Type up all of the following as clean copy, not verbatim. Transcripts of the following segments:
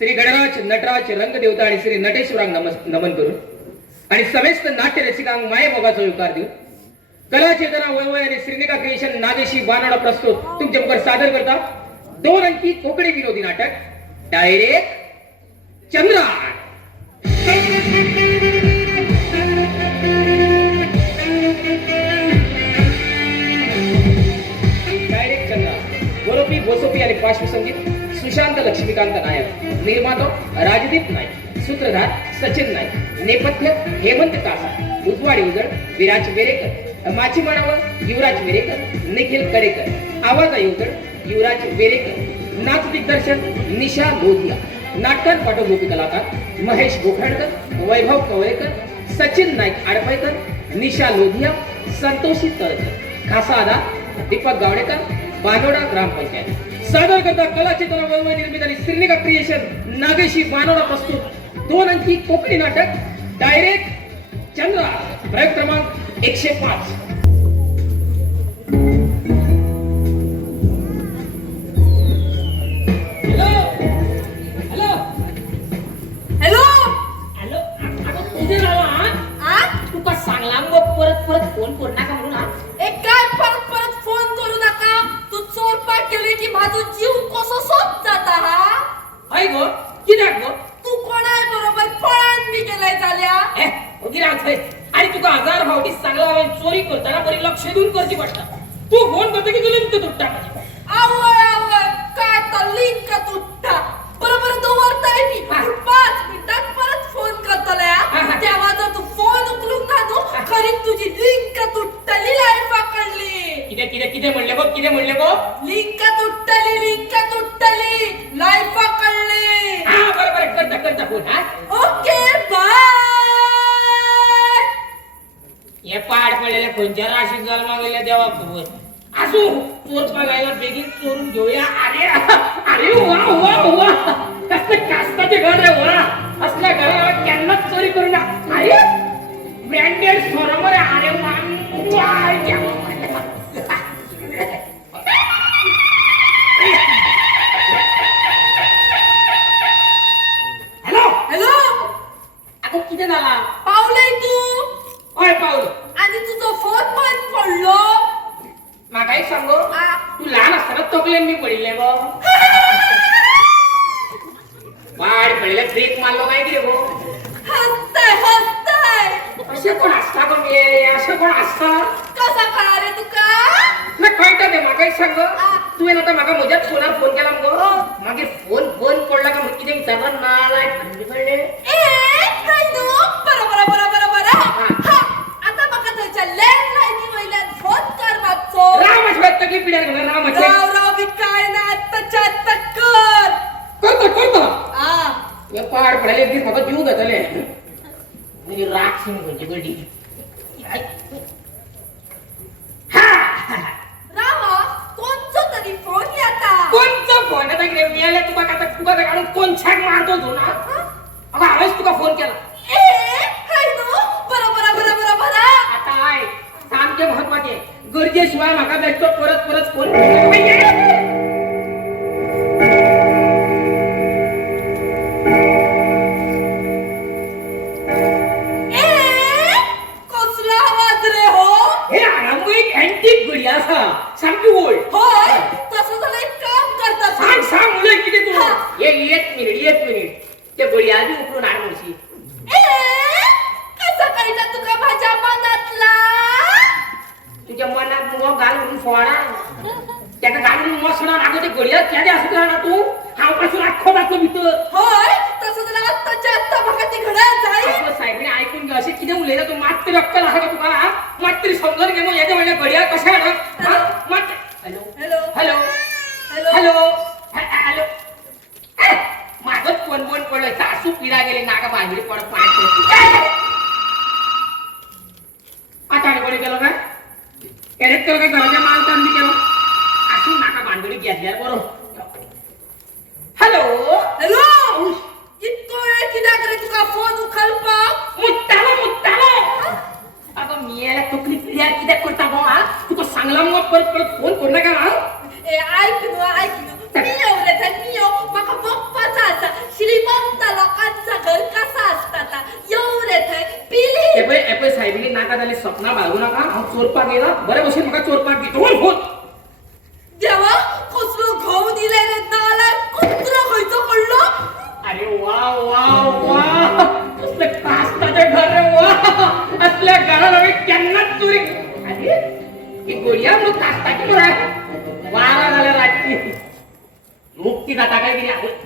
श्री गणराज नटराज रंगदेवता आणि श्री नटेश्वरांग नमन करून आणि समेस्त नाट्य रसिकांग माये मोगाचा युकार देऊ कला चेतना वळवळ आणि श्रीनिका क्रिएशन नागेशी बानोडा प्रस्तुत तुमच्यावर सादर करता 2 अंकी कोकणी विनोदी नाटक डायरेक्ट चंद्रा। डायरेक्ट चंद्रा गोरोपी गोसोपी आणि पार्श्वसंगीत सुशांत लक्ष्मीकांत नायक, निर्माता राजदीप नाईक, सूत्रधार सचिन नाईक, नेपथ्य हेमंत कासा, उजवाडी उजळ विराज वेरेकर, माची म्हणावं युवराज वेरेकर, निखिल कडेकर, आवाज आयोजन युवराज वेरेकर, नाच दिग्दर्शन निशा लोधिया, नाटक पाठोगोपी कलाकार महेश गोखणकर, वैभव कवळेकर, सचिन नाईक आडपळकर, निशा लोधिया, संतोषी तळकर, खासा आदा दीपक गावडेकर, बानोडा ग्रामपंचायत सादर करता कला चेतना वळवळ निर्मित आणि श्रीनिका क्रिएशन नागेशी बानोडा प्रस्तुत 2 अंकी कोकणी नाटक डायरेक्ट चंद्रा। प्रयोग क्रमांक 105। फोन करू नका म्हणून एक काय परत फोन करू नका। तू चोरपाट केली की माझा जीव कसो सोप जाता हा हाय गो कित्याक गो तू कोणाय बरोबर पळान बी गेलाय झाल्या ए ओगिरात होय आणि तुका 1000 फावटी सांगला हांवें चोरी करताना बरी लक्ष देऊन करची पडटा। तू फोन करता की तुला लिंक तुटता आवय काय तर लिंक तुटता बरोबर दवरताय मी 5 मिनिटात परत फोन करतल्या तेव्हा जर तू फोन उचलून काढू खरी तुझी लिंक तुटली लाईफ पकडली। किती म्हणले गो लिंक तुटली लाईफ पकडली। हा बरोबर करता फोन हा ओके बाय। हे पाड पडलेल्या कोणत्या राशीत जन्मा गेल्या देवा खबर असू चोर बघायला बेगीन चोरून घेऊया। अरे वा कसलं कास्ताचे घर आहे वा असल्या घराला त्यांनाच चोरी करू ना। अरे ब्रँडेड सोरमर अरे हॅलो आता किती झाला पावलंय तू होय पाऊल आणि तुझा फोन बंद पडलो माका एक सांगू तू लहान असताना तोकलेन मी पडिल्ले गो वाड पडले ब्रेक मारलो काय की रे गो हसताय असे कोण असता गो मी असे कोण असता कसा कळा रे तुका ना कळतं ते माका एक सांग तू येन आता माका म्हज्याच फोनार फोन केला गो मागे फोन पडला का मग किती विचारला नालाय थंडी पडले काय नो बरोबर आता बघा तुझ्या लँडलाईन वयल्यान फोन कर मागचो रामाच्या तकलीफ पिड्यार घालणार रामाच्या राव बी काय ना आत्ताच्या आत्ता कर करतो आ हे पाड पडले एक दिवस म्हाका जीव घेतले म्हणजे राग सिंग म्हणजे गडी रामा कोणचा तरी फोन येता कोणचा फोन आता गेले तुका काढून कोण छाक मारतो तू ना अगं आवाज तुका फोन केला काय नो बरोबर आता आहे सांगते महत्वाचे गरजेशिवाय म्हाका भेटतो परत फोन पाहिजे कसला आवाज रे हो हे आरामोईक अँटिक गडी असा सारखी ओल्ड होय तसं झालं एक काम करता सांग मुलं किती तू एक मिनिट ते गडी आधी उकळून आण म्हणशी कसा काढला तुका माझ्या मनातला तुझ्या मनात मग घालून फोडा त्याका घालून मसणा लागतो ते गडिया त्याने असं करा ना तू हा पासून अख्खो दाखव भीतर होय तसं झालं आत्ताच्या आत्ता बघा ती घड्याळ जाईल साहेबने ऐकून घे असे किती मुले तू मात्र अक्कल आहे का तुम्हाला मात्र समजून घे मग याच्या म्हणजे घड्या कशा हॅलो माझंच कोण पडलं सासू पिढा गेले नाका बांधली पडत आता कोणी केलं काय कॅरेक्ट केलं काय घराच्या मालकांनी केलं असू नाका बांधडी घेतल्यावर बरोबर हॅलो इतको वेळ किती करे तुका फोन उखल मुत्ताला अगं मी याला तुकली पिढ्या किती करता बा तुका सांगला मग परत फोन करू नका ऐक नु मी एवढे तर मी मका पप्पाचा असा श्री नाका झाले स्वप्ना बाळगू नका हांव चोरपाक गेला बरे भशेन म्हाका चोरपाक दितो फोन देवा कसलो घाव दिले रे नाला कुत्रो खंयचो पडलो अरे वा वा वा असले कास्ताचे घर रे वा असल्या घरात आम्ही केन्नाच चोरी अरे ही गोळ्या मग कास्ताची घर आहे वारा झाला रातची मुक्ती जाता काय किती आहे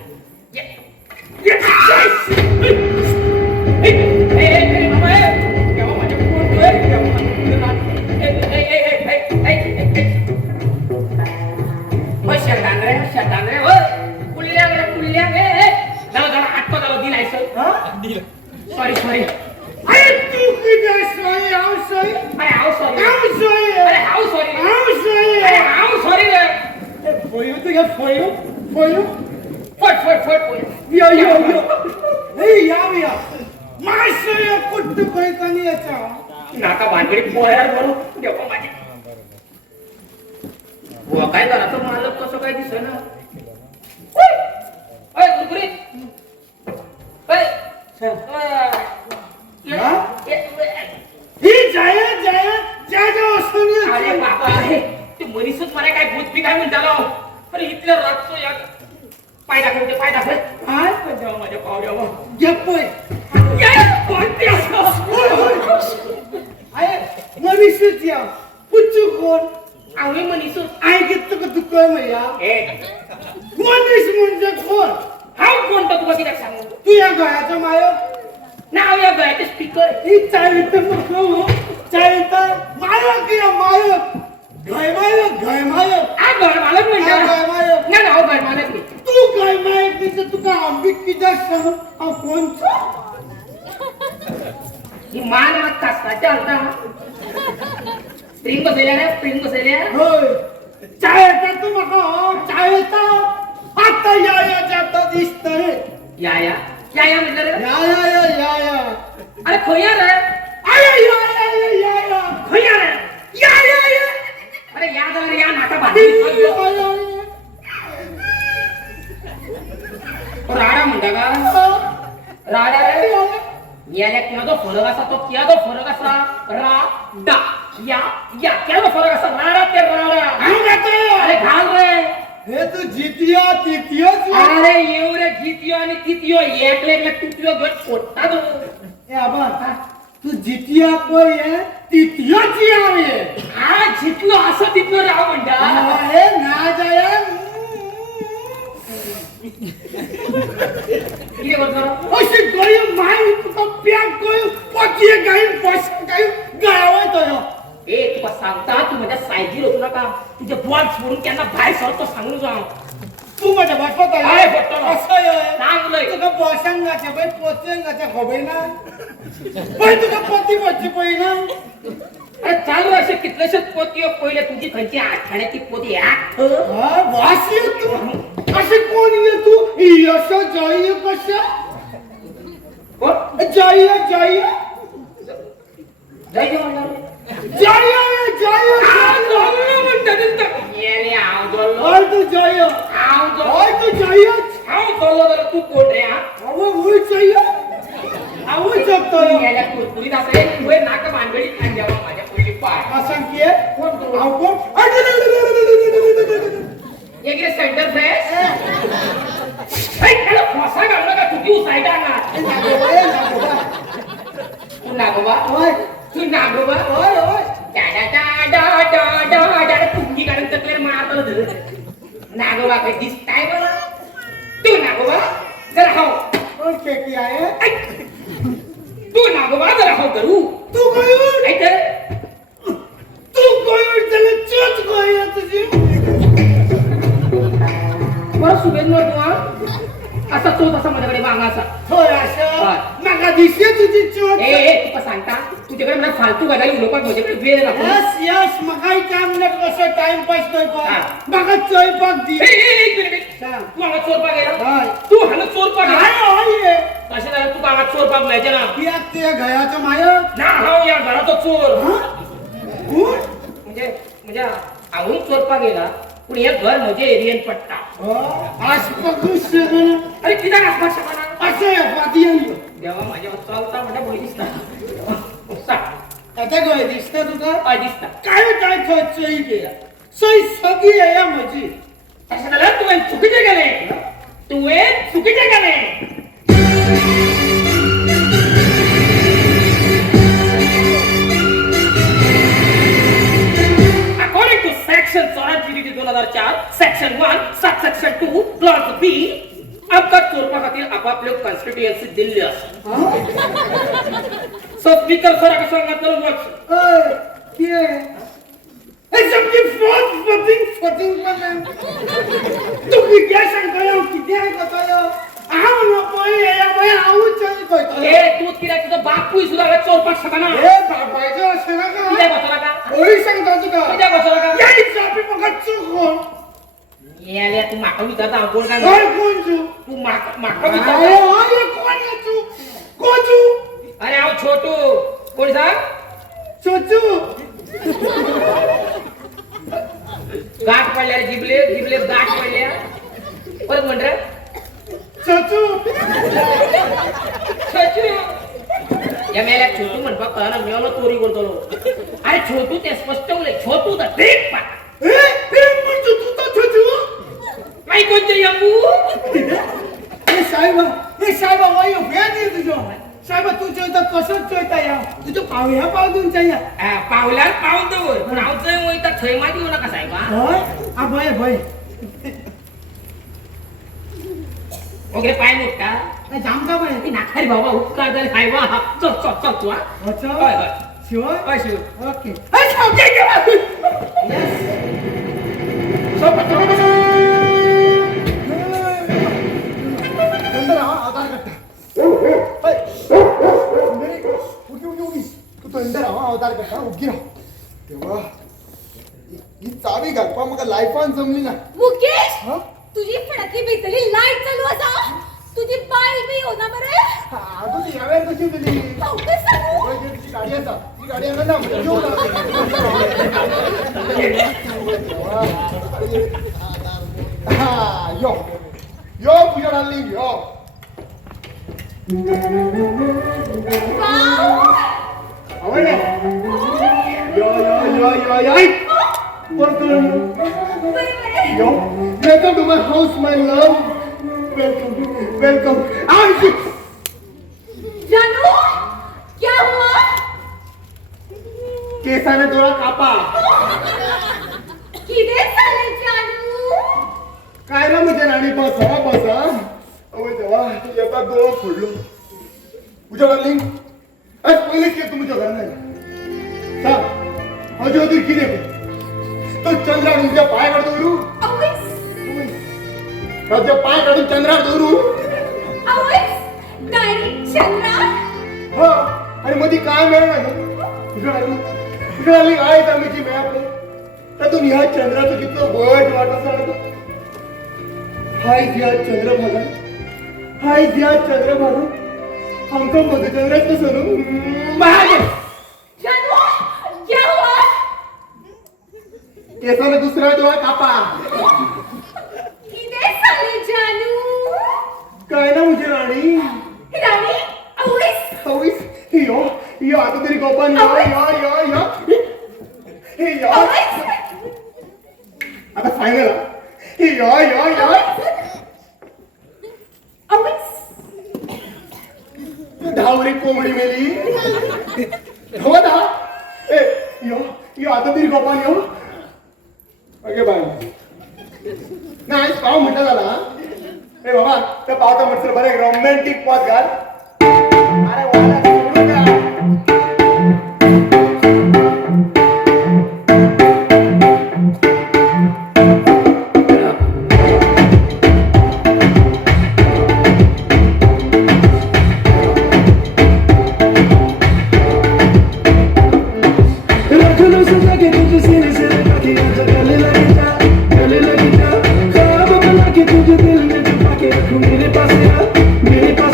सॉरी सॉरी अरे तू किती सोय आव सोय अरे हाव सॉरी आव सोय अरे हाव सॉरी आव सोय अरे हाव सॉरी रे फोयू तुगे फोयू फोयू फट फट फट यो यो यो हे या माय सोय कुट्ट कोयतानी याचा नाका भानगडी पोयार बरो देवा माझे बुवा काय घराचं मालक कसं काय दिसेना ओय कुरकुरीत ओय ही जाय जाय जा जा असोनी अरे बाबा ते मनीसच मला काय भूत बी काय म्हणतालो अरे इथल्या रातचं या पाय दाखव पाय दाखव हाय देवा माझ्या पावड्यावर गप्पय कोणती असं आय मनीसच या पुच्चू कोण आम्ही मनीसच आय घेत का दुकान मैया ए मनीस म्हणजे कोण हाव कोणतं तुला किती सांगू तू या गळ्याचा माय नाव या गळ्याचे स्पीकर ही चाळीत नको चाळीत मायक या मायक घय मायक आ घर मालक घय म्हणता मायक ना नाव घर मालक नाही तू घय मायक नाही तर तुका आंबीक कित्याक सांग हा कोणचं ही मान मत कास्ताच्या हलता स्प्रिंग बसयल्या रे स्प्रिंग बसयल्या होय चाळीत तू म्हाका चाळीत आता या जाता दिसतंय या म्हटलं रे या अरे खोया रे अरे या खोया रे या अरे या जरा या नाका बांधली राडा म्हणता का राडा रे याला किंवा फरक असा तो किया तो फरक असा रा डा या क्या फरक असा राडा ते राडा अरे घाल रे हे तू जितिया तितियाच अरे एवढे जितियो आणि तितियो एकले तुटियो गट फोडता तो ए आबा तू जितिया कोय आहे तितियाची आहे हा जितलो असं तितलो राव म्हणता हे ना जाय किती करतो अशी गई माय तुका प्याक कोय पकी गाई बस गाई गावाय तो ए तुका सांगता तू माझ्या सायजीर होतो नका तुझे बॉल सोडून त्यांना बाहेर सरतो सांगून जा तू माझ्या बसत आहे बसतो ना. असं आहे सांगलंय तुका बॉसंगाचे बाई पोचंगाचे खबर ना बाई तुका पती बच्ची पई ना अरे चालू असे कितलेशे पोती पहिले तुझी खंयची आठवड्याची पोती हा वासी तू असे कोण ये तू यश जय कशा कोण जय जय जय म्हणणार जय म्हणतात येणे आव जोडलो और तू जय आव जोडलो और तू जय आव जोडलो तर तू कोण रे हा अहो होय जय अहो जगतो याला कुरकुरीत असे तुझे नाक भानगडी खान द्यावा माझ्या पहिली पाय असं की कोण तू अहो कोण एक रे सेंटर फ्रेश ऐ त्याला फसा घालला का तुझी उसायटा ना तू नागोबा होय तू नागोबा होय होय पुंगी काढून तकले मारतो नागोबा काही दिसताय बरं तू नागोबा जरा हो कोण केकी आहे तू नागोबा जरा हो करू तू कोण ऐक तू कोण त्याला चोच कोण तुझी बरं सुबेद मग तू असा चोच असा माझ्याकडे मागाचा थोडासा नका दिसे तुझी चोच ए तुका सांगता तुझ्याकडे मला फालतू बघायला उलोपाक माझ्याकडे वेळ लागतो यस यस मगाई काम न कसं टाइम पास कर हा. मगा चोयपाक दी एक मिनिट सांग तू अंगात चोरपा गेला हाय तू हलत चोरपा गेला काय आहे कशा झालं तू अंगात चोरपा मिळायचे ना पियाक ते घयाचं माय ना हो या घराचा चोर कोण म्हणजे म्हणजे आवून चोरपा गेला पण हे घर म्हणजे एरियन पट्टा आज पकडून शेगण अरे किती असणार शकणार असं आहे पाती देवा माझ्या चालता माझ्या बोली दिसता आता काय दिसतं तुका काय दिसता काय काय चोई केला सोय सगळी आहे या माझी असं झालं तू चुकीचे गेले तू चुकीचे गेले According to section 2004 section 1 subsection 2 clause B अपघात चोरपा खातीर आपापल्यो कॉन्स्टिट्युएन्सी दिल्ली आसा सो स्पीकर सराक सांगतलो वच हे समजी फटिंग पण तू किती सांगताय किती ऐकताय आव नको या बाय आऊच चल ए तू कित्याक तुजो बापूय सुद्दां चोरपाक शकना ए बाबायचं असे ना का कित्याक बसला का ओळी सांगता तुका कित्याक बसला का याई चापी म्हाका चुकून येल्या तू म्हाका विचारता हांव कोण काय काय कोण तू तू म्हाका अरे विचारता अरे कोण आहे तू कोण तू अरे हांव छोटू कोण सांग चोचू गाठ पडल्या रे जिबले गाठ पडल्या परत म्हण रे चोचू छोटू या मेल्या छोटू म्हणपाक कळना मेलो चोरी करतलो अरे छोटू ते स्पष्ट उलय छोटू द ठीक पा ए म्हणजे तू तर चोचू नाही कोणते यंबू ए साहेबा वायो वेळ दे तुझ्या साहेबा तू चोयता कसं चोयता या तुझ्या पावया पावून या पावल्यार पावून दवर पण हांव थंय वयता थंय मात येऊ नाका साहेबा होय आ भय वगैरे पाय मोठा जामता बाय ती नाखारी बाबा उपकार झाले साहेबा चल तू हा अच्छा होय होय शिवाय होय शिव ओके ए साहेब अंदर आधार करता उगी राह तेव्हा ही चावी घालपा म्हाका लायफान जमली ना मुकेश हा? तुझी फडकी भितरली लाईट चालू आसा तुझी बाई बी होना मरे तुझी ह्या वेळ कशी दिली लवकर सांगू तुझी गाडी आसा ती गाडी आणा ना येऊ ना यो यो पूजा डार्लिंग यो आवडले यो यो यो यो यो welcome yo welcome to my house my love welcome जानू क्या हुआ केसाने थोडा कापा किदे चाले जानू काय ना म्हणजे राणी बसा अवय देवा येता डोळा फोडलो पूजा डार्लिंग आज पहिले की तुमच्या घरात नाही सांग अजून अजून किती तो चंद्रा तुझ्या पाय काढतो रू तुझ्या पाय काढून चंद्रा दोरू डायरेक्ट चंद्रा हो आणि मध्ये काय मिळणार तुझ्या आली आहे आम्हीची मॅप त्यातून ह्या चंद्राचं किती वाईट वाटत सांगतो हाय ह्या चंद्रभागा हाय ह्या चंद्रभागा आमचा मधुचंद्रात कसं जानू क्या हुआ केसाने दुसरा डोळा कापा किदे चाले जानू काय ना मुझे राणी राणी अवळीस हवीस यो आता तरी गोपान यो हे यो आता फायनल हे यो धावरी कोंबडी मेली हो ना ए यो आता तरी गोपान यो ओके बाय नाही पाव म्हणता झाला ए बाबा त्या पावता म्हटलं बरं रोमॅन्टिक पॉज घाल अरे वाला सोडू द्या मेरे पास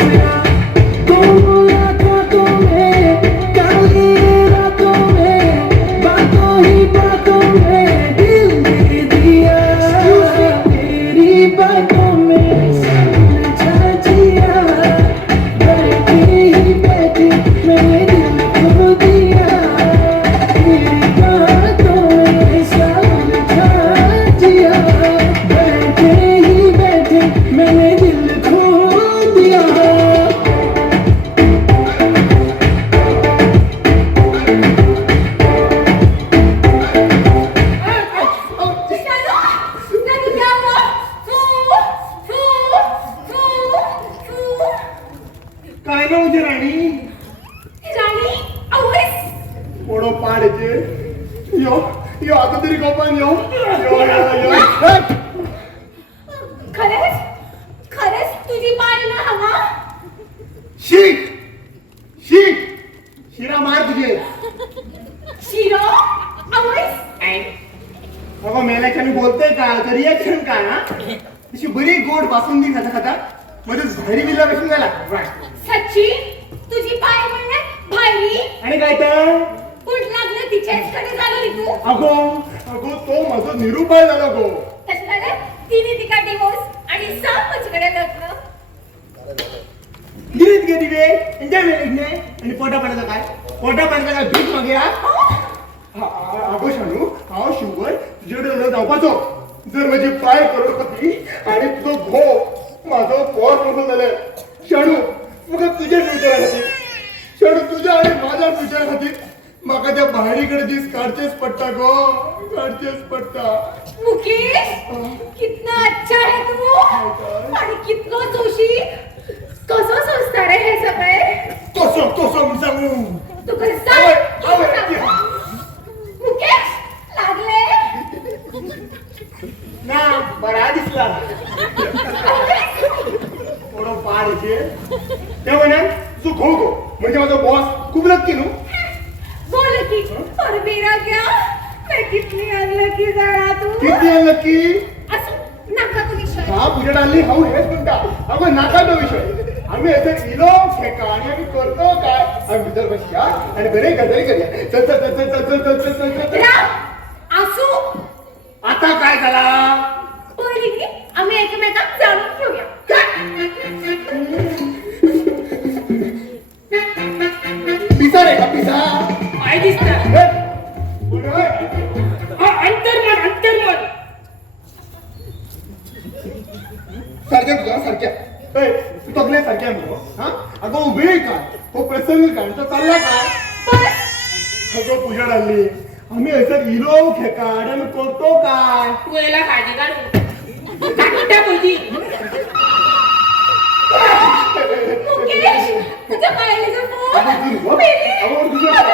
मैंने दिल को दिया ग म्हणजे राणी राणी आवडेस पोडो पाडचे यो यो आता तरी गोपान यो यो यो यो खरंच खरंच तुझी पाळणा हवा शीट शीट शिरा मार तुझे शिरो आवडेस अगं मेल्याच्या मी बोलतोय का तर रिॲक्शन काय ना तशी बरी गोड बासुंदी खाता खाता मध्ये झाडी बिल्ला बसून झाला सच्ची तुझी पाय म्हणण्यात भारी आणि काय तर कुठ लागलं तिच्याचकडे झालं रे तू अगो अगो तो माझा निरुपाय झाला गो तसं झालं तिने तिका डिवोर्स आणि साप माझ्याकडे लग्न गिरीत गेली रे एन्जॉय नाही आणि पोटा पाण्याचा काय पोटा पाण्याचा काय भीक मागे अगो शानू हा शुगर तुझ्याकडे धावपाचो जर माझी पाय करोडपती आणि तुझं भो माझं पोर मोठं झालं शाणू मग तुझ्या फ्युचरासाठी शाणू तुझ्या आणि माझ्या फ्युचरासाठी माका त्या बाहेरीकडे दिस काढचेच पट्टा गो काढचेच पट्टा मुकेश कितना अच्छा है तू आणि कितनो जोशी कसं सोचता रे हे सगळे कसं मी सांगू तू कसं मुकेश लागले ना बरा दिसला थोडं पाडचे ते म्हणा तू खो गो म्हणजे माझा बॉस खूप लक्की नु बोल की और मेरा क्या मैं कितनी अनलकी जरा तू किती लक्की असं नका तू विषय हा पुढे डाली हाऊ हेच म्हणता अगं नाका तो विषय आम्ही इथे इलो फेका आणि आम्ही करतो काय आम्ही भीतर बसूया आणि बरे गजरी करूया चल चल चल चल चल चल चल चल चल राम असू आता काय झाला पहिली की आम्ही एकमेकांना जाणून घेऊया पिसा रे का पिसा काय दिसतं हे, पुढे होय. अंतर्मन सारख्या तुझ्या सारख्या ए, तू तगल्या सारख्या म्हणतो हा अगं वेळ काय तो प्रसंग काय तो चालला काय बस अगं पूजा डालली आम्ही असं इलो खेका आणि आम्ही करतो काय तू याला काळजी काढू टाकट्या पहिली मुकेश तुझ्या पायाला अगं तू नको. अगं तुझं आता.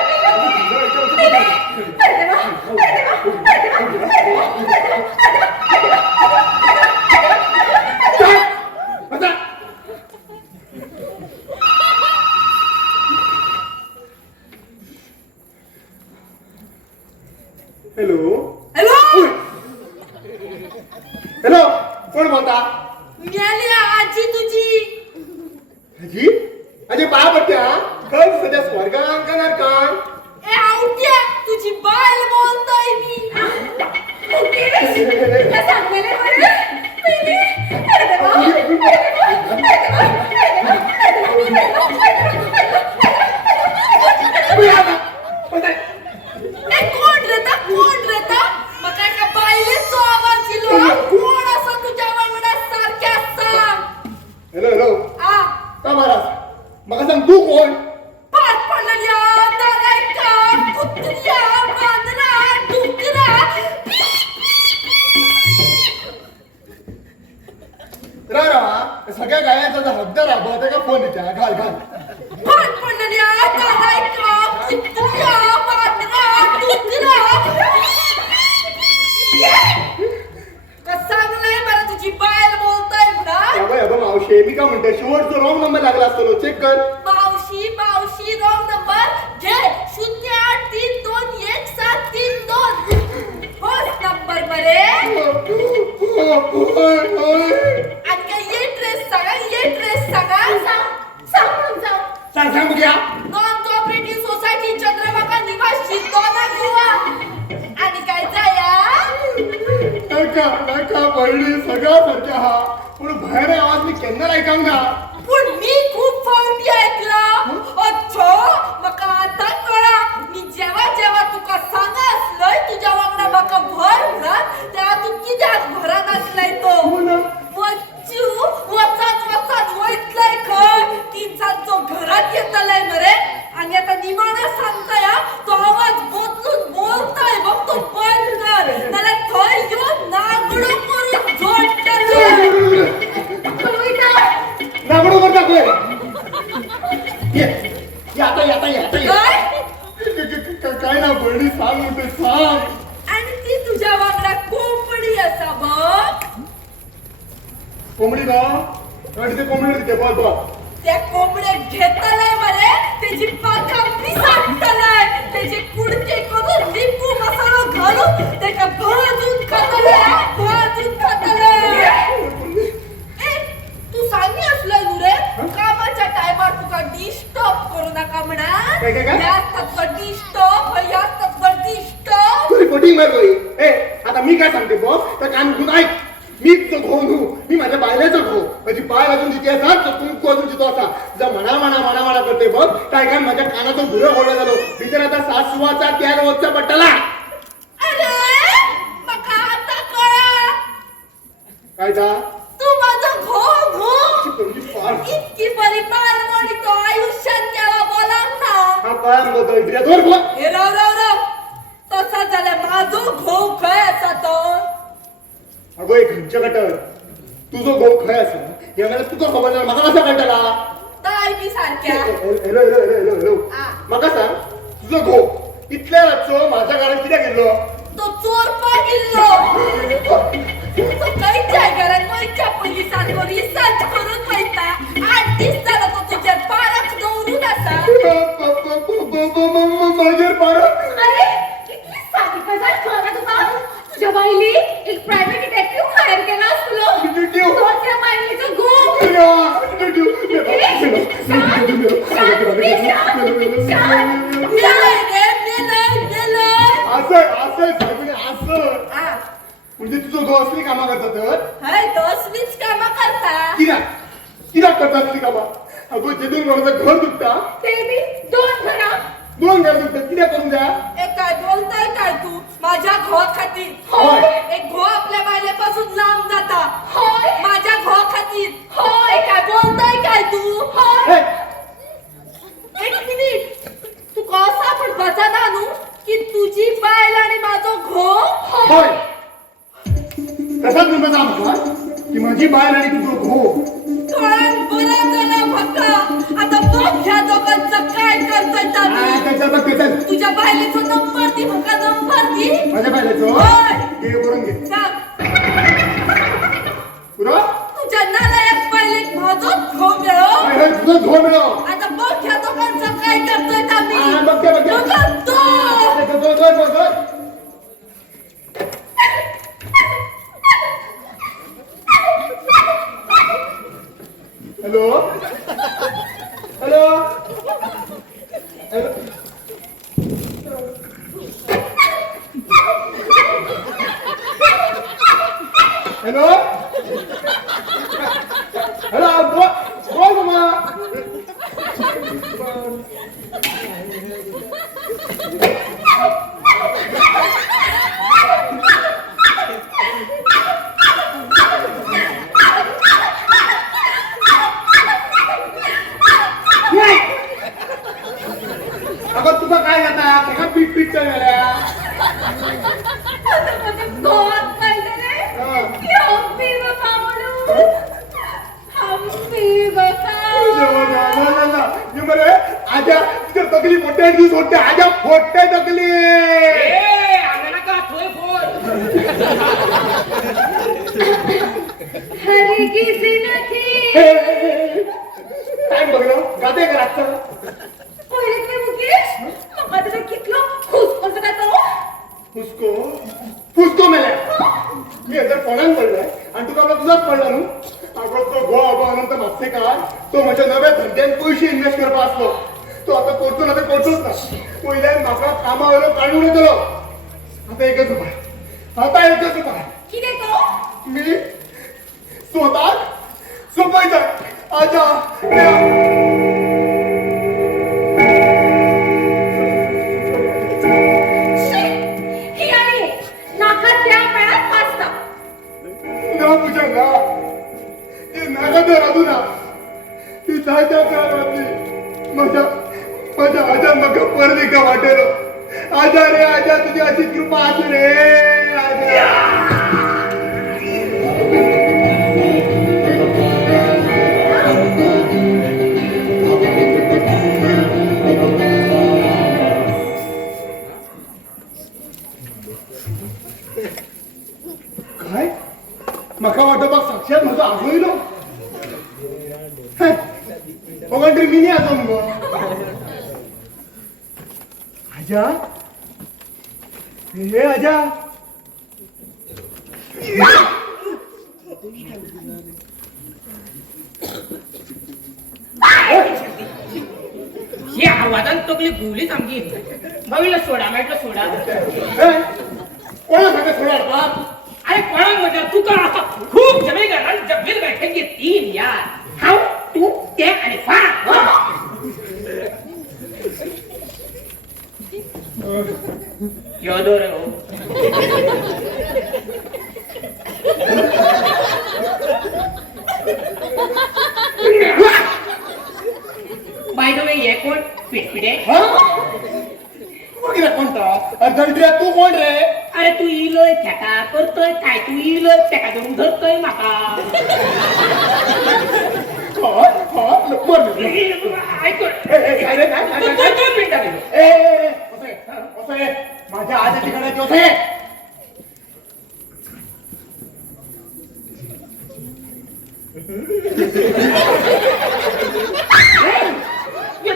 हॅलो हॅलो हॅलो कोण बोलता मिळाली आजी तुझी अजी अजय पाया पडत्या खर सध्या स्वर्गात का नरकात ए आउट्या तुझी बायल बोलतोय मी मुकेश त्या सांगलेले बरं पहिली अरे देवा ए कोण रेता मग काय का बायलेचो आवाज दिलो कोण असं तुझ्या वांगडा सारख्या सांग हॅलो हॅलो आ का महाराज मग सांग तू कोण पार पडलेल्या दरायका कुत्र्या मांजरा डुकरा रा सगळ्या गायांचा हकदार राबवा त्या का फोन येत्या घाल घाल पार पडलेल्या दरायका कुत्र्या मांजरा डुकरा सांगलंय बरं तुझी बायल बोलताय म्हणा अगं अगं मावशे मी का म्हणते शेवटचा रॉंग नंबर लागला असतो चेक कर मावशी रॉंग नंबर घे 08321732 होच नंबर बरे आणि काय ये ड्रेस सांगा सांग सांग सांग बघ्या नॉन कोऑपरेटिव्ह सोसायटी चंद्रभागा निवासी दोना गोवा आणि काय जाया नका पडली सगळ्या सारख्या हा पण बाहेर आवाज मी केन्ना ऐकाव ना पण मी खूप फावटी ऐकलं अच्छा मका आता कळा मी जेव्हा तुका सांगा असलंय तुझ्या वांगडा मका भर भरात तेव्हा तू कित्याक भरात असलाय तो वच्चू वचत वैतलाय खय तिचा घरात येतलाय मरे आणि आता निमाणा सांगताय तो आवाज बदलून बोलताय बघ तो बंद कर त्याला थंय येऊन नागडो करून जोडतात नागडो कर टाकले ये आता ये आता ये आता ये. काय ना बरडी सांग म्हणते सांग. आणि ती तुझ्या वांगडा कोंबडी असा बघ. कोंबडी ना आणि ते कोंबडी तिथे बघ बघ. त्या कोंबड्यात घेतलंय मरे त्याची पाखा पिसाटलंय त्याचे कुडके करून लिंबू मसाला घालून त्याच्या भाजून खातलंय. ए तू सांगी असलं नुरे कामाच्या टायमार तुका डिस्टर्ब करू नका म्हणा. काय, काय, काय? यात डिस्टर्ब यात डिस्टर्ब. तू रिपोर्टिंग मार बाई. आता मी काय सांगते बघ तर कान उठून ऐक. मी तो घो मी माझ्या बायलेचा घो माझी पाय वाजून जिथे असा तर तू वाजून जिथं असा जर म्हणा करते बघ काय काय माझ्या कानाचं भुरं घोडलं झालो भीतर आता सासुवाचा त्या रोजचा बट्टला. अरे मका आता कळा काय जा तू माझं घो घो तुमची पार इतकी बरी मालवणी तो आयुष्यात केव्हा बोलाव ना. हा पाय बोलतो इंद्रियावर घो. हे राव तसा झाला माझो घो खय असा तो. अगो एक घंच्या कटर तुझो गो खय असा या वेळेला तुझा खबर मला कसा कटला. ताई मी सारख्या हेलो म्हाका सांग तुझो घो इतल्या रातचो माझ्या घरात कित्याक गेल्लो. तो चोर पाहिलो तो काहीच्या घरात पैच्या पोलिसांवर रिसर्च करून पळता 8 दिस झाला तो तुझ्या पारात दौडून असा. माझ्या पार अरे किती साधी कजार खरा तुका तुझ्या बाईली एक प्रायव्हेट डिटेक्टिव्ह हायर केला असलो. Detective? तो त्या बाईलीचं गो हा म्हणजे तुझं गो असली कामा करता तर हाय तो असलीच कामं करता. किराक करता असली कामा. अगो जेथून माझं घर दुखता ते बी 2 घरा. 2 घर दुखतात कित्याक करून द्या. ए काय बोलताय काय तू माझ्या घो खातीर. होय. एक घो आपल्या बायलेपासून लांब जाता. होय. माझ्या घो खातीर. होय. ए काय बोलताय काय तू. होय. हे, एक मिनिट तू कसा पण बचा नानू की तुझी बायल आणि माझो घो. होय तसाच मी माझा म्हटला की माझी बायल आणि तुझं घो कळण बरं झालं फक्त. आता बघ ह्या दोघांचं काय करतोय तामी. त्याच्यात तुझ्या बायलेचा नंबर दे फक्त नंबर दे. माझ्या बायलेचो होय. हे करून घे सांग पुरा तुझ्या नालायक बायलेक माझो घो मिळव. तुझं घो मिळव. आता बघ ह्या दोघांचं काय करतोय तामी. हा, बघते. दोघं. हॅलो हॅलो हॅलो हॅलो बोल मामा. अगं तुझं काय जाता सगळं पीठ झाल्या. आता माझ्या गोवात पाहिजे रे हा. की हम्पी बसा म्हणून. हम्पी बसा. आजा तिथे तकली मोठ्या दिवस होते आजा फोटे तकली. हरी किसी नथी. काय बघलं गाते का रातचं. पहिले तुम्ही मुकेश मग आता कितलो खुसखुस काय तो. फुसको मेल्या. मी जर कोणाला पडलाय आणि तुला तुझाच पडला नू. अगं तो गो अगो अनंत मागचे काय तो माझ्या नव्या धंद्यात पैसे इन्व्हेस्ट करपा असलो तो आता करतो ना ते करतोच ना. पहिल्या म्हाका कामावर काढून येतलो. आता एकच उपाय किती तो. मी स्वतः सोपायचं आजा. ही आणि नाकात त्या वेळात वाजता. ना पूजा ना ते नागात राहतो ना ती जायच्या काळातली माझ्या आजा मग परत का वाटेलो. आजा रे आजा तुझी अशी कृपा असू रे आजा. कोणतरी मिनी असो मग आजा हे आजा हे आवाजान तकली गुवलीच आमची बघितलं सोडा म्हटलं सोडा कोणा सांगा थोडा बाप अरे कोणाक म्हटलं तुका खूप जमे घरात जब्बीर बैठक तीन यार हाव तू ते आणि फार योदो रे हो बाय द वे ये कोण पिटपिटे कोणता गलड्या तू कोण रे अरे तू इलोय खेटा करतोय काय तू इलोय फेका धरून धरतोय माका दोन मिनिटात माझ्या आजाची कडे होते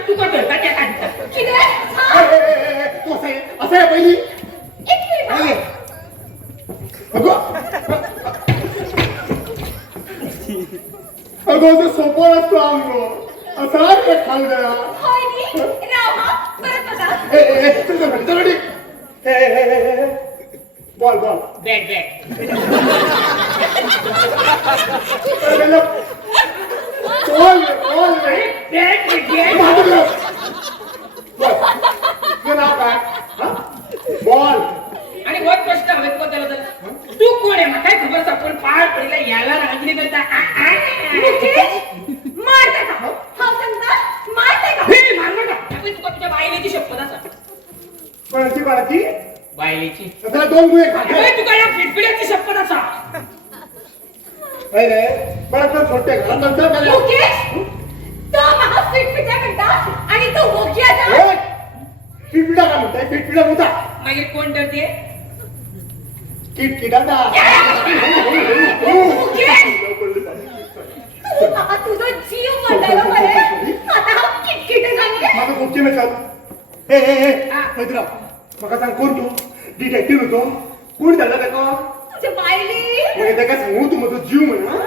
तुका धरता त्या काढता तू असं आहे पहिली अगो तो सोपं असतो आमको असा खाऊ द्या ball ball bat bat ball ball bat नाव काय बॉल आणि बहुत प्रश्न हवेत पण त्याला तर तू कोण आहे मग काय खबर सापड पार पडला याला रांगली करता मारते का हा सांगता मारते का हे मारलं का आपण तुका तुझ्या बायलेची शपथ असा कोणाची कोणाची बायलेची त्याला दोन गुहे खाते अरे तुका या फिटफिड्याची शपथ असा रे परत तर छोटे घरात मुकेश तो महा फिटफिट्या म्हणता आणि तो मुख्याचा पिपडा का म्हणताय पिपडा होता मागे कोण डरते किटकिटाचा तू महा तुझा जीव म्हणताय बरे आता हा किटकिटे झाले माझं गोष्टी में चालू हे मैत्रा मका सांग कोण तू डिटेक्टिव्ह होतो कोण झाला त्याका तुझ्या बायली म्हणजे त्याका सांगू तू माझा जीव म्हणा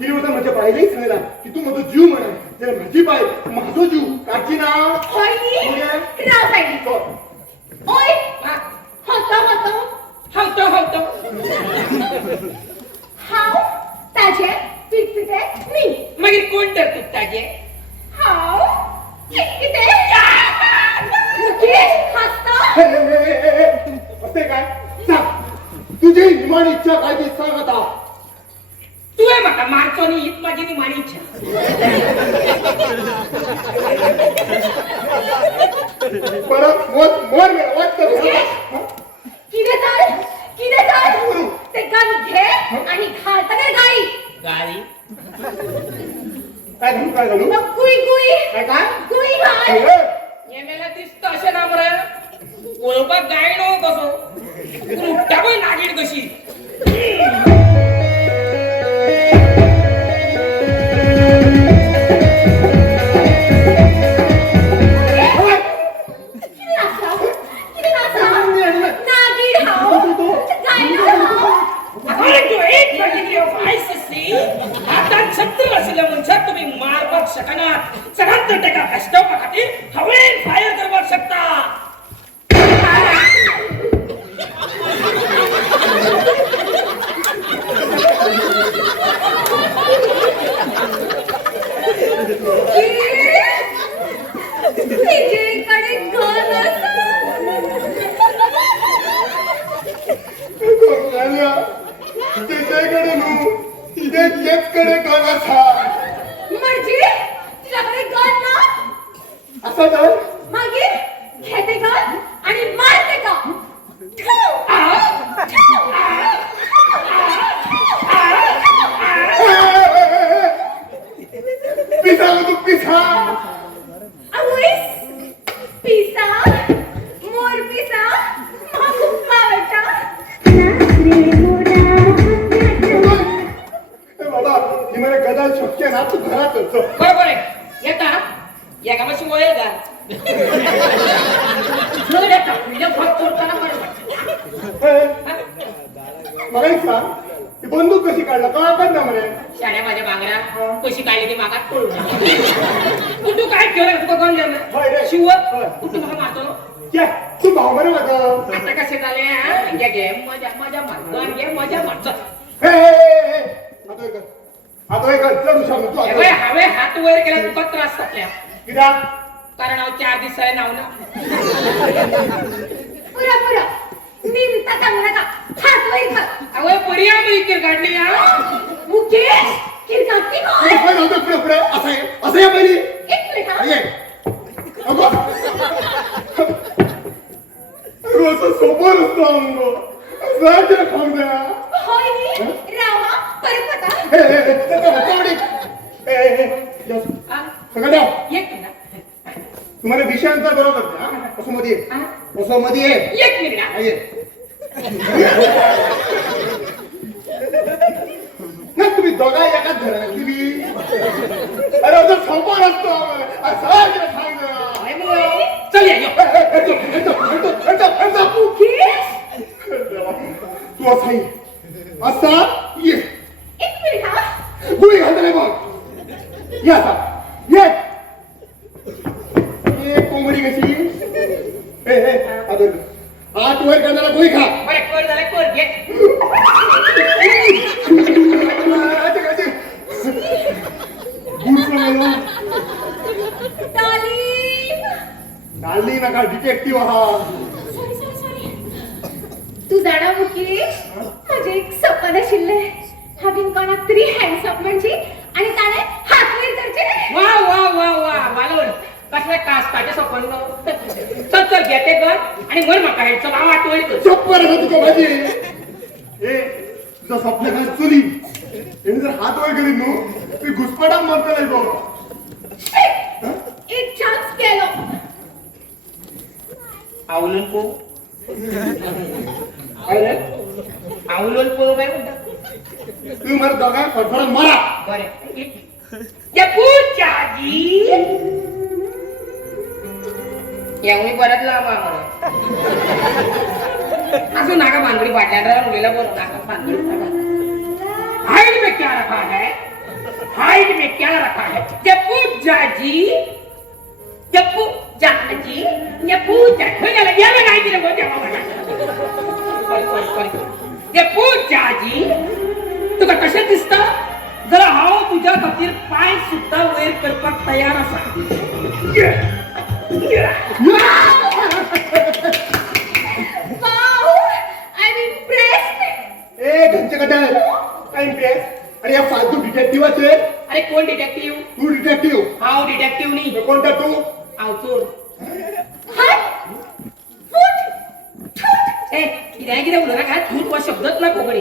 तिने होता माझ्या बायलाही सांगितला की तू माझा जीव म्हणा त्याला माझी बाय माझा जीव काची ना होय राव बायली ओय होता हवतो हवतो हाव ताजे फिटफिटे मी मागे कोण डरतो ताजे हाव किटकिटे मुकेश हसता असते काय सांग तुझी निमान इच्छा काय ती सांग आता तू आहे माका मारचो आणि हीच माझी निमाणी इच्छा परत मोर वाट किरे चाल ते गण घे आणि घालता गाई गाडी काय घालू काय घालू मग गुई काय काय गुई घाल येमेला दिसतं असे ना बरं ओळखा गाय नो कसो उठ्या पण नागीड कशी नागिर हाव गाय हाव According to 8th category of ICC, हातात शस्त्र असलेल्या मनशात तुम्ही मारपाक शकनात सगळ्यांत टेका कष्टावपा खातीर हवेन फायर करपाक शकता तिच्याकडे गण त्याच्याकडे नू तिथे चेपकडे गण असा म्हणजे तिच्याकडे गण ना असं तर मागे घेते गण आणि मारते का पिसा तू पिसा आवईस पिसा मोर पिसा मागुप्पा बेटा बाबा ही मला गदा शक्य ना तू घरात होतो बरोबर आहे या तेका मातशी वयर घाल तुझ्या फट चोरताना मला एक सांग ती बंदूक कशी काढला कळत ना मरे शाळ्या माझ्या बांगड्या कशी काढली ती मागात पडू तू काय केलं तुका कोण होय जाणार रे. शिव होय. तू मला मारतो ना क्या तू भाऊ बरं माझं आता कसे झाले घे घे मजा मजा मारतो घे मजा मारतो आता एक चल सांग तू हवे हवे हात वर केला तुका त्रास आपल्या कित्याक कारण 4 दिवसाला नाव ना पुरा पुरा निमता चांगला का हात वर कर अवे पर्या इकडे काढली मुकेश किरकाती पुढे कोण पुढे पुढे पुढे असं आहे पहिली एक मिनिट हा. ये अगो रोज सोबत असतो अंगो राजा खाऊन द्या होय नी रामा परत आता सगळं एक मिनिट तुम्हाला विषयांतर बरोबर असं मध्ये असं मध्ये एक मिनिट ना तुम्ही दोघा एकाच घरात तुम्ही अरे आता संपार असतो चल ये तू असाई असा ये एक मिनिट हा. गुळी घालता नाही बघ ये असा ये कोंबडी कशी आठ वर करणारा गुळी खा बरं कर झालं कर घे डार्लिंग नाली नका डिटेक्टिव्ह आहात सॉरी सॉरी सॉरी तू जाणा मुकेश माझे एक सपन आशिल्ले हांवें कोणाक तरी हँडसअप म्हणजे आणि ताणे हात वर करचे वा वा वा वा वालोड कसल्या कास्ताचे सपन चल चल घे ते कर आणि वर म्हाका हेडचं नाव आठवणी कर चप्पर आहे तुझ्या माझी ए तुझं स्वप्न काय चुली यांनी जर हात वर करीन नो मी घुसपटा म्हणतो नाही बघ एक चान्स केलो आवलन पो आवलन पो काय म्हणतात तुम्ही मला दोघा फडफडा मारा बरे या पूजाजी यामुळे परत लावा असं नाका भानगडी वाटल्या मुलीला बोलू नाका भानगडी हाइट में क्या रखा है हाइट में क्या रखा है जप्पू जाजी जप्पू जाजी जप्पू जाजी या मैं नहीं दिले वो सॉरी जप्पू जाजी तुका कशें दिसता जरा हांव तुझ्या खातीर पांय सुद्धा वयर करपाक तयार आसा वाव आय एम इम्प्रेस्ड ए घंटे कटाय काय इम्प्रेस अरे या फालतू डिटेक्टिव्हचे अरे कोण डिटेक्टिव्ह तू डिटेक्टिव्ह हाव डिटेक्टिव्ह नाही कोणता तू हाव चोर हात ए किती किती बोलू नका तू शब्दच ना कोकणी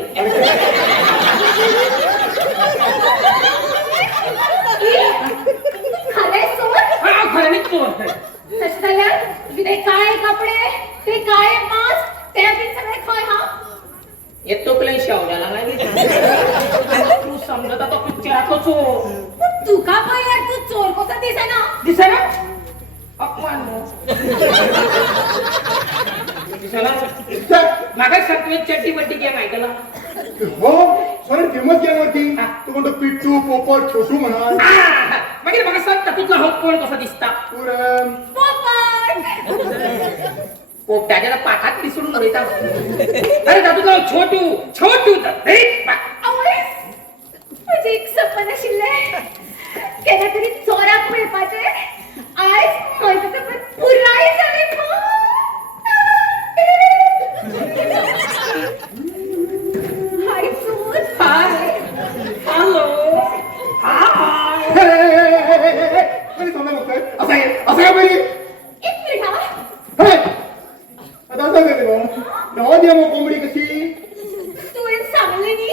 खाले सोड हा खरं नाही चोर तशें जाल्यार तुझे ते काळे कपडे ते काळे मास्क ते बीन सगळे खंय हा हे तोकले शावल्याला नाही तू समजता तो पिक्चराचो चोर तुका पळयल्यार तू चोर कसो दिसना दिसना अपमान दिसना मागा सातवे चड्डी बड्डी गेम ऐकला हो सॉरी फेमस गेम होती तू म्हणतो पिट्टू पोपट छोटू म्हणा मागीर म्हाका सांग तातूंतलो हो कोण कसो दिसता पुरम पोपट पोपटाच्या पाठात दिसून उडयता अरे तातूंतलो छोटू छोटू आवयस म्हजें एक सपन आशिल्लें केन्ना तरी चोराक मेळपाचें आयज म्हजें सपन पुराय जालें हाय चोर हाय हॅलो हाय कोणी समजा बघतोय असं आहे बरी एक मिनिट हा आता असं करते बघ नवा द्या मग कोंबडी कशी तुवें सांगलें न्ही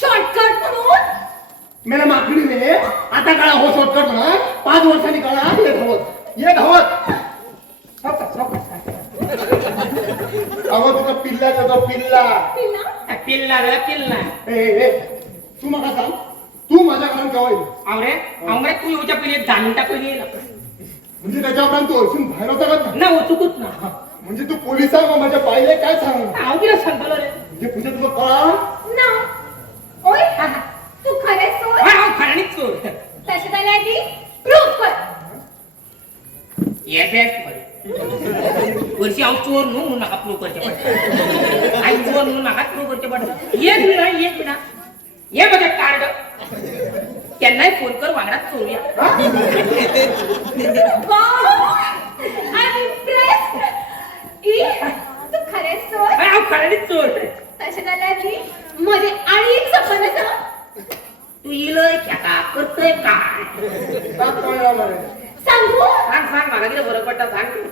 शॉर्टकट म्हणून मेला माकडी ने आता काळा हो शॉर्टकट म्हणा 5 वर्षांनी काळा ये धावत अहो तुझा पिल्ला तो पिल्ला पिल्ला पिल्ला रे पिल्ला ए तू मला सांग तू माझ्या घरात केव्हा येईल आवरे आवरे तू येऊच्या पहिले जाणून टाकून ये ना म्हणजे त्याच्यापर्यंत तू असून बाहेर होता का ना चुकूच ना म्हणजे तू पोलिसांना माझ्या बाईला काय सांग हांव कितें सांगतलो रे म्हणजे पुढे तुला कळा ना ओय तू खरेच चोर हांव खऱ्यांनीच चोर तशें जाल्यार ती प्रूफ कर हे बॅग मरे वर्षी हांव चोर न्हू म्हणून म्हाका प्रूव करचें पडटा हांव चोर म्हणून म्हाकाच प्रूव करचें पडटा एक मिनिट हे म्हजें कार्ड केन्नाय फोन कर वांगडाच चोरुया आय एम इम्प्रेस्ड ई तू खरेच चोर हांव खऱ्यांनीच चोर तशें जाल्यार ती म्हजें आनी एक सपन आसा तू इलय खेका करतय काय का कळला मरे सांगू सांग सांग म्हाका कितें फरक पडटा सांग तूं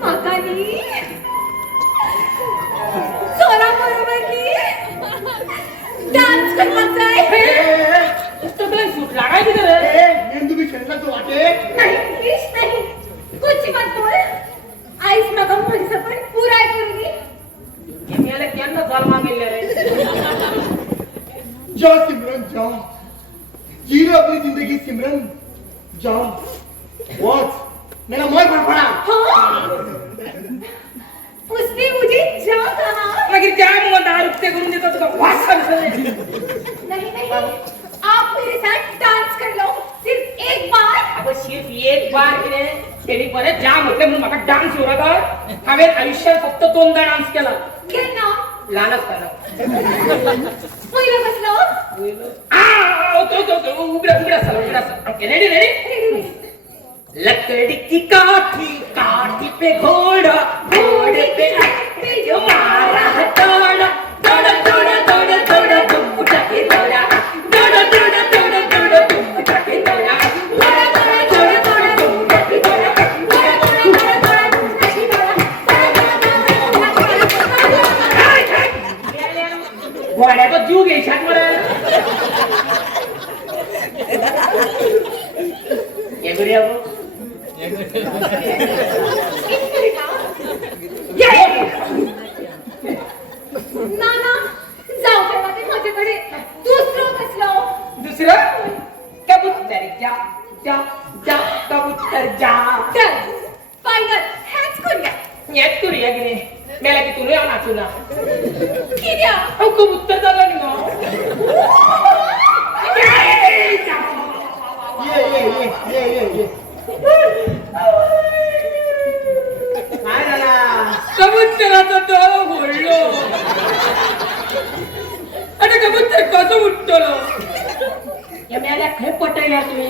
म्हाका न्ही चोरा बरोबर न्ही डान्स करपाक जाय तकलेन सुटला काय कितें रे मेंदू बी खेळला तू वाटे नाही प्लीज नाही कुछ मत बोल आईस म्हाका म्हजें सपन पुराय करून दी हे मेले केन्ना जल्मा गेल्ले रे जा सिमरन जा जी रे अपनी जिंदगी सिमरन जा वॉच मेरा मोर फड़फड़ा हाँ उसने मुझे जा कहा मागीर त्या मुगो 10 रुपये करून देता तुका वास नहीं नहीं आप मेरे साथ डांस कर लो सिर्फ एक बार अगं सिर्फ एक बार कितें तेणी बरें जा म्हटलें म्हणून म्हाका डान्स येवना हांवें आयुश्यांत फक्त 2दा डान्स केला केन्ना ल्हान आसतना पयलो कसलो उगडा आसता ओके रेडी रेडी लकड़ी की काठी काठी पे घोड़ा घोड़े पे जो मारा हथौड़ा दौड़ा दौड़ा दौड़ा दौड़ा दुम उठाके दौड़ा दौड़ा दौड़ा दौड़ा दौड़ा दुम उठाके दौड़ा दौड़ा दौड़ा दौड़ा दौड़ा दुम उठाके दौड़ा दौड़ा दौड़ा दौड़ा दुम उठाके दौड़ा घोड्याचो जीव घेशात मरे हे करूया ना ना जाऊ तेव्हा ते माझ्याकडे दुसरं कसलो दुसरं कबूतर जा जा जा कबूतर जा चल फायनल हेच करूया हेच करूया कितें मेला की तुला नाचू ना कित्या हांव कबूतर जालो न्ही ये काय झाला कबुतराचा डोळा घोळलो आता कबूतर कसं उठतलो या मेल्या खंय पटयल्या तुम्ही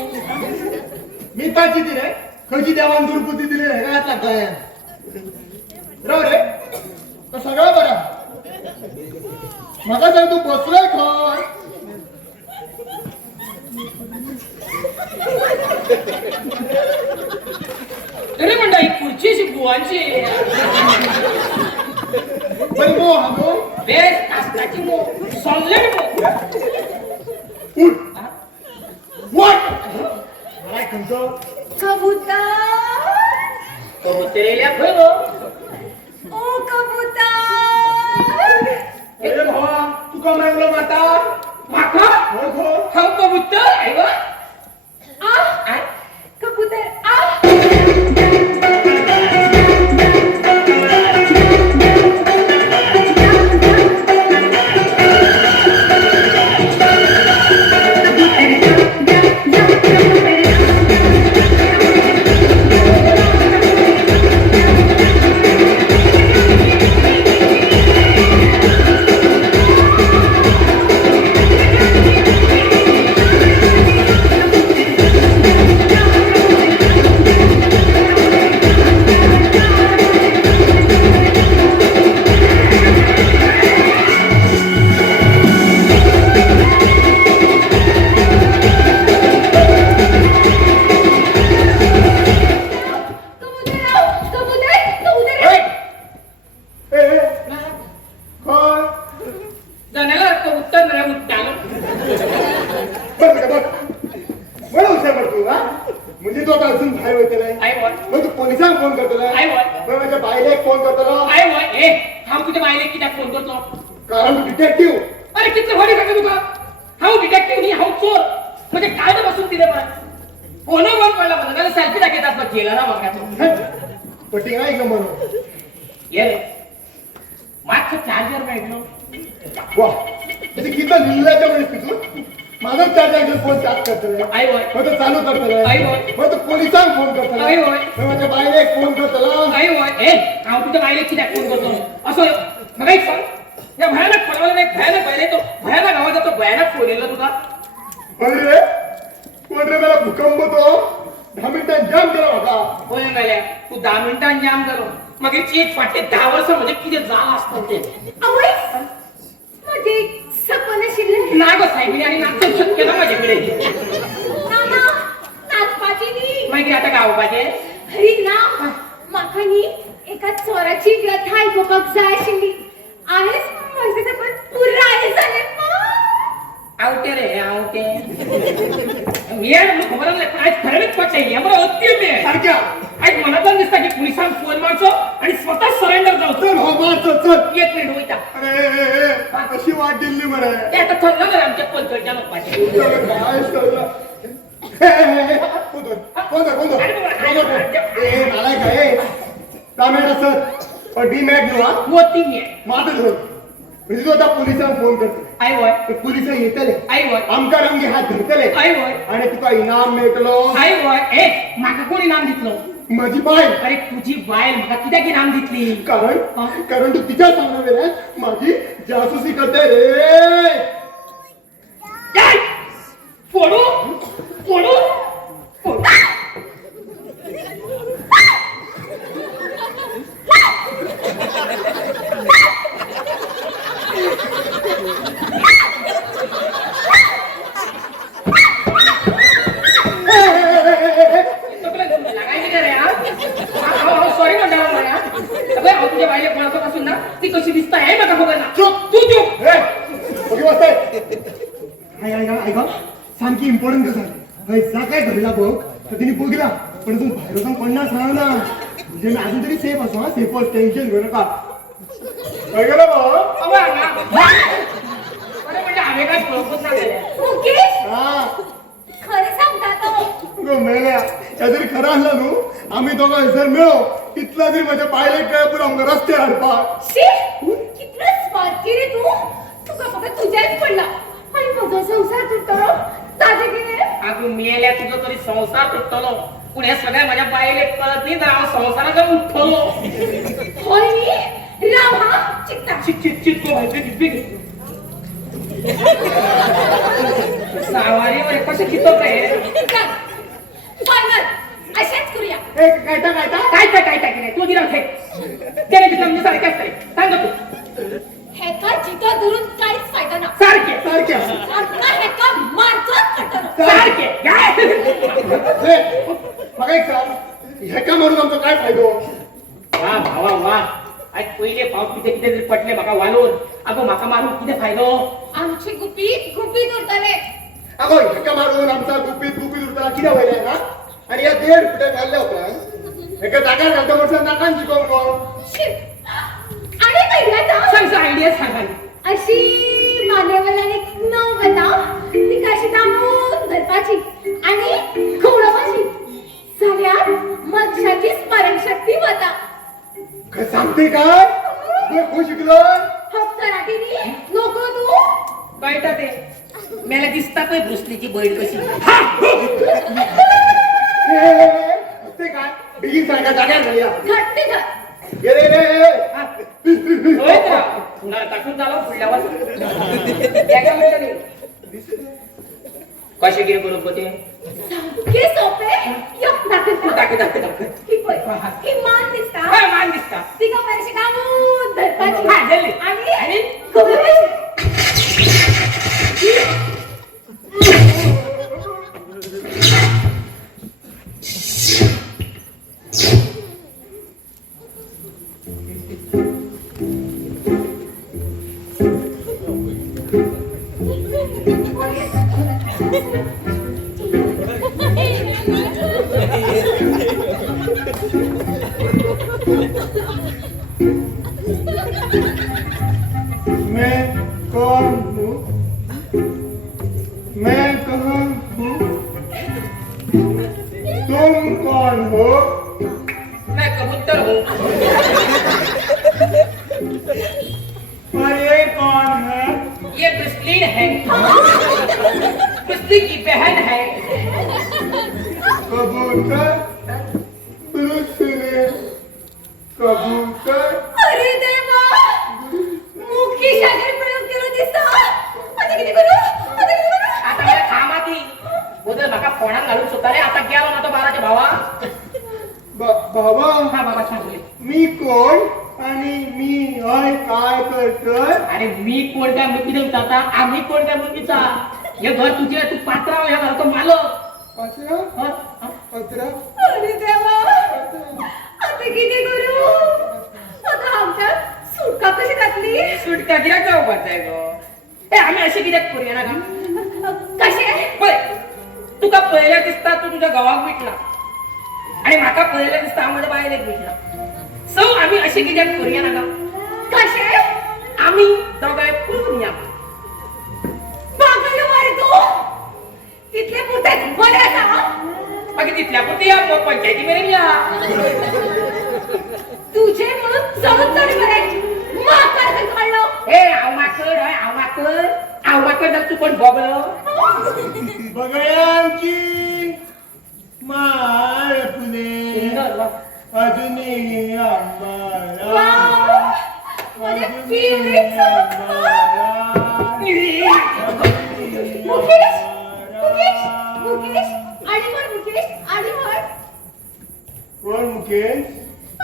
मी पाची दिले खंयची देवान दुर्बुद्धी दिली हे घातला काय राव रे तो सगळं बरा म्हाका सांग तू बसलोय खंय अरे म्हणटा ही खुर्ची अशी बुवांची बरी मो हांगो बेस्ट आस्ताची मो सॉलिड मो उठ वॉट मला खंयचो कबूतर कबूतर येल्या खंय गो ओ कबूतर अरे भावा तुका मेळलो माता म्हाका होय खो हांव कबूतर आयव आ कबूतर आ म्हणजे तो आता अजून बाहेर होते नाही आय वॉट मग तू पोलिसांना फोन करतो आय वॉट मग माझ्या बाईला एक फोन करतो आय वॉट ए हांव तुझ्या बायलेक कित्याक फोन करतो कारण तू डिटेक्टिव्ह अरे कितले व्हडी सांगता तुका हांव डिटेक्टिव्ह न्ही हांव चोर म्हणजे केला ना बघा पटी आहे का म्हणून ये मागचं चार्जर भेटलो वा म्हणजे किती लिहिल्याच्या वेळेस तिथून माझं चार्जर फोन चार्ज करतलं आई होय मग तो चालू करतलं आई होय मग तो पोलिसांक फोन करतला आई होय माझ्या बाईला एक फोन करतला आई होय ए आव तुझ्या बाईला किती फोन करतो असं मग एक सांग या भयानक पडवाला एक भयानक बाईला तो भयानक आवाज तो भयानक फोन येला तुझा अरे कोण रे मला भूकंप तो 10 मिनिटात जाम केला होता होय मेल्या तू 10 मिनिटांनी जाम करो मग एक फाटे 10 वर्ष म्हणजे किती झाला असतं ते आवय माझे एक सपन आशिल्ले नाग साहेबी आणि नागचं शक्य ना माझ्याकडे नाना नाचपाची नी माहिती आता गाव पाहिजे हरी ना म्हाका नी एका चोराची व्यथा आयकुपाक जाय आशिल्ली आहेच माझे सपन पुराय झाले आवटे रे आवटे मी यार खबर नाही आज ठरवीत पाहिजे यामुळे अत्यंत आहे सारख्या आज मला तर दिसतं की पोलिसांना फोन मारतो आणि स्वतः सरेंडर जाऊ चल हो मार चल एक मिनिट होईता अरे कशी वाट दिली मला ते आता ठरलं ना आमच्या पंचच्या लोकांचे काय सगळं डीमॅट घेऊ हा मोती मी आहे माझं घर म्हणजे तो आता पोलिसांना फोन करतो आई वय पोलिस येतले आई वय आमका रंगी हात धरतले आई वय आणि तुका इनाम मेळटलो आई वय ए माका कोणी नाम दिसलं माझी बाय अरे तुझी बायल म्हाका कित्याक नाम दितली कारण तू तिच्या सांगणार माझी जासूसी करते रे काय फोडू फोडू फोडू सॉरी म्हणणार मला सगळं तुझ्या बाईला कोणापासून ना ती कशी दिसत आहे मला खबर ना चुप तू चुप ऐका सांग की इम्पॉर्टंट कसं जा काय घडला बघ तर तिने बघला पण तू बाहेर जाऊन पडणार सांग ना म्हणजे मी अजून तरी सेफ असो हा सेफ टेन्शन घेऊ नका काय गेलं म्हणजे आम्ही काय ओळखत नाही मुकेश हा खरं सांगता तो मेल्या जरी खरं आणलं नू आम्ही दोघं जर मिळो तिथला जरी माझ्या पायला काय पुरा रस्ते हडपा शी कितना स्मार्ट की रे तू तुका फक्त तुझ्याच पडला आणि माझा संसार तुटतो साधे गेले अगं मेल्या तुझं तरी संसार तुटलो पुढे सगळ्या माझ्या बाईला कळत नाही तर आम्ही संसाराचा उठलो होय नी राव हा चित्ता चित्तो व्हायचे सावारीवर कसे चित्तो काय फायनल अशाच करूया काय नाही तू दिला त्याने तिथं म्हणजे सारखे असते सांग तू हेका जिता धरून काहीच फायदा ना सारखे आपला हेका मारतोच कटन सारखे काय मग एक सांग ह्याका मारून आमचा काय फायदो वा भावा वा आज पहिले पाव किती तरी पटले म्हाका वालोर अगो म्हाका मारून किती फायदो आमची गुपी उरतले अगो ह्याका मारून आमचा गुपित उरता किती व्हायला ना आणि या 1.5 फुटे घालल्या होता एका जागा घालता म्हणून नाकान शिकवून आणि पहिला जाऊ सांग आयडिया सांगा अशी मानेवाल्याने एक नव बताव ती कशी थांबून धरपाची आणि खवळवाची झाल्यावर मक्षाची स्मरणशक्ती होता काय सांगते काय खूप शिकलो हप्तराठीनी नको तू बायटा ते मला दिसतात भुसलीची बैल कशी ते काय बिगिन सांगा जाग्यावर घालूया घट्ट धर गेले होय का पुन्हा टाकून झाला पुढल्या कसे गिरे बरोबर ते के सोपे यक दाखव दाखव की मान दिसता मान दिसता ती का पैसे कामून धरपाची हा, झाली. आणि खवळवाची मैं कौन हूँ मैं कहाँ हूँ तुम कौन हो? मैं कबूतर हूँ। और ये कौन है? ये ब्रिस्लिन है। ब्रिस्ली की बहन है। कबूतर, ब्रुसले, कबूतर. अरे देवा मुखी शागर प्रयोग केलो दिसता आता किती करू आता मला थांबा की उद्या माका फोडात घालून सुद्धा रे आता गेला ना तो बाराच्या भावा. बाबा, हा बाबा सांगले. मी कोण आणि मी हय काय करतोय? अरे मी कोणत्या मुलगीचा आता आम्ही कोणत्या मुलगीचा हे घर तुझे तू पात्रा या घराचा मालक. पत्रा, हा? हा? पत्रा, अरे देवा आता किती करू आता आमच्या सुटका कशी घातली सुटका दिला का उभाच आहे गो. ए आम्ही अशी किती करूया ना का कसे बरं तुका पहिल्या दिसता तू तुझ्या गावात भेटला आणि माका पहिल्या दिसता आम्हाला बाहेर एक भेटला. सो आम्ही अशी किती करूया ना का कसे आम्ही दोघे खूप या पागल वारे तू तिथले पुरते बरे असा बाकी तिथल्या पुरती या मग पंचायती मेरे या तुझे म्हणून जळून तरी बरे माकर काढलं ए आव माकड जर तू पण बघलं बगळ्यांची माळ फुले अजूनही आंबाळा. वाव माझे फेवरेट मुकेश मुकेश आणि म्हण मुकेश आणि म्हण कोण मुकेश?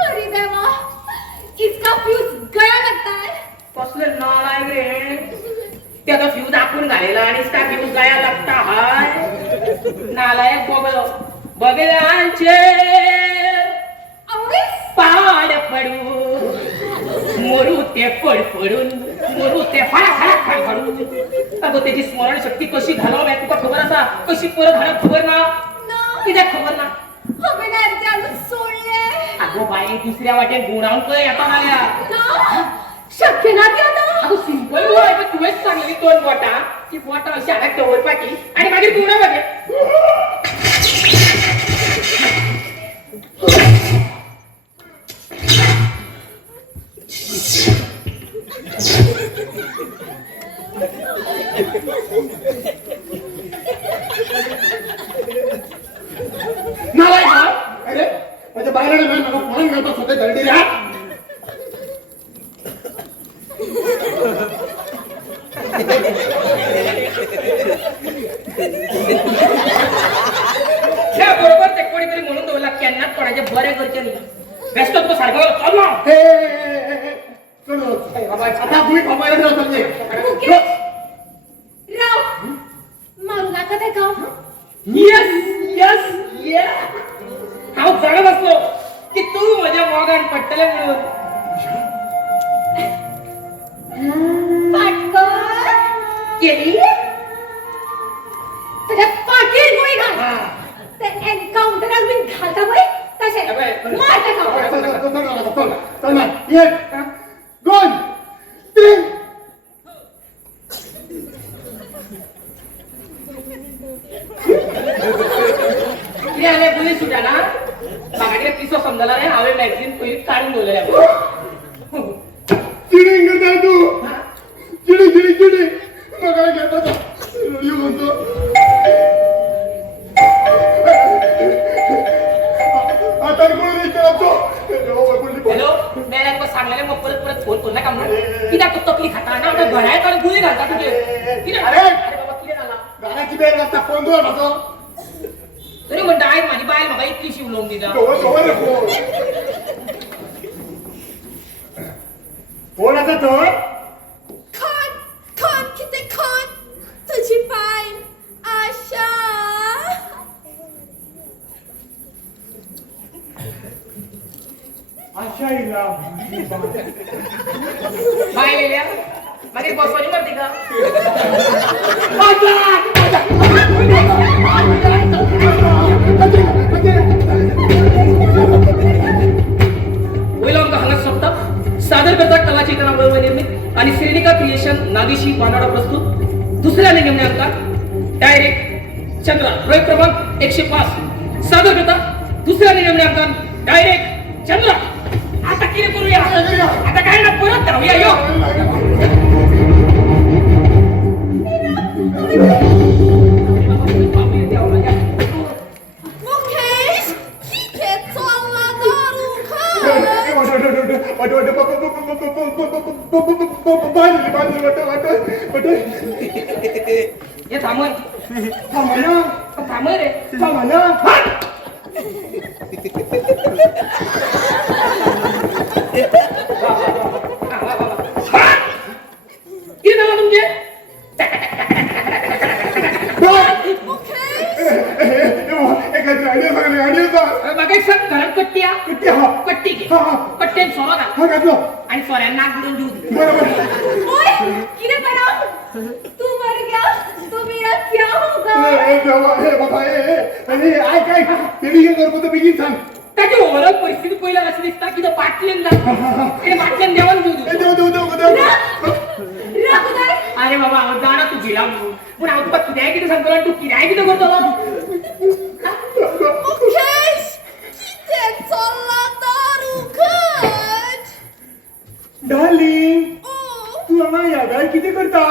अरे देवा इसका फ्यूज गया लगता है कसलं नालायक रे त्याचा फ्यूज दाखवून घालेला आणि त्या फ्यूज जायला लागता हाय नालायक बघलांचे अवडीस पाड पडू मोरू ते फडफडून मोरू ते फडफडून अगं त्याची स्मरण शक्ती कशी घालवाव्या तुका खबर असा कशी परत घालव खबर ना कित्याक खबर ना हवे ना रे त्याला सोडले अगो बाई दुसऱ्या वाटेत गुणांक येता आल्या ना शक्य ना ते आता अगो सिंपल गोळ आहे पण तुवेच सांगली दोन बोटा ती बोटा अशी आला टवर पाकी आणि मागे गुणा बघे नालायक हा? अरे माझ्या बाहेर मला फोन घालतो स्वतः दर्डी रे. त्या बरोबर ते कोणीतरी म्हणून दोन लाख त्यांना कोणाचे बरे करते नाही व्यस्त तो सारखं चाल ना चलो आता तुम्ही थांबायला चालले. मुकेश राव मारू नका ते का यस हा जाणत असलो की तू माझ्या मागान पट्टले म्हणून पाटकर केली तुझ्या पाटील गोळी घाल ते एन्काउंटर मी घालता बाई तसे मारते का एक दोन तीन. किती आले पोलीस सुटा ना मागाडे पिसो समजायला रे हावे मॅगझिन पहिली काढून बोलले चिडिंग करता तू चिडी मग घेता रेडिओ म्हणतो. आता कोण विचारतो हॅलो मॅडम सांगले मग परत फोन करू नका म्हणून किती तकली खाता ना आता घड्याळ काढून गुळी घालता तुझे अरे बाबा किती झाला गाण्याची बेल लागता फोन दोन होतो. तरी म्हणता आहे माझी बाय मला इतकी शिवलोंग दिला फोन आता तो खान खान किती खान तुझी पाय आशा आशाईला बाय लिहिल्या मागे बसवानी करते का वेलॉंग हंगात सप्ताह सादर करतात कला चेतनाबरोबर निर्मित आणि श्रेणिका क्रिएशन नागेशी बांधाडा प्रस्तुत दुसऱ्या निगमने अंकात डायरेक्ट चंद्रा प्रयोग क्रमांक 105 सादर करता दुसऱ्या नियमनांकन डायरेक्ट चंद्र. आता किती करूया? आता काय ना परत जाऊया यो. मुकेश, ठीक आहे, चल ना दारू खा. हे थांबन थांब रे. किती झाला तुमचे? बघा सर घरात कट्टी या कट्टी घे कट्ट्यान सोरा घाल आणि सोऱ्यांना नाक बुडून देऊ दे. ओए किरे बना तू मर गया तो मेरा क्या होगा? त्याची ओव्हरऑल परिस्थिती पहिला अशी दिसता की बाटल्यान बाटल्यान देवान देऊ. रघुनाथ अरे बाबा जाणा तू गेला म्हणून पण आहोत तुका किती आहे किती सांगतो तू किती आहे किती करतो. मुकेश, ठीक आहे, चल ना दारू खा. डार्लिंग ओ, तू हांगा या काय किती करता?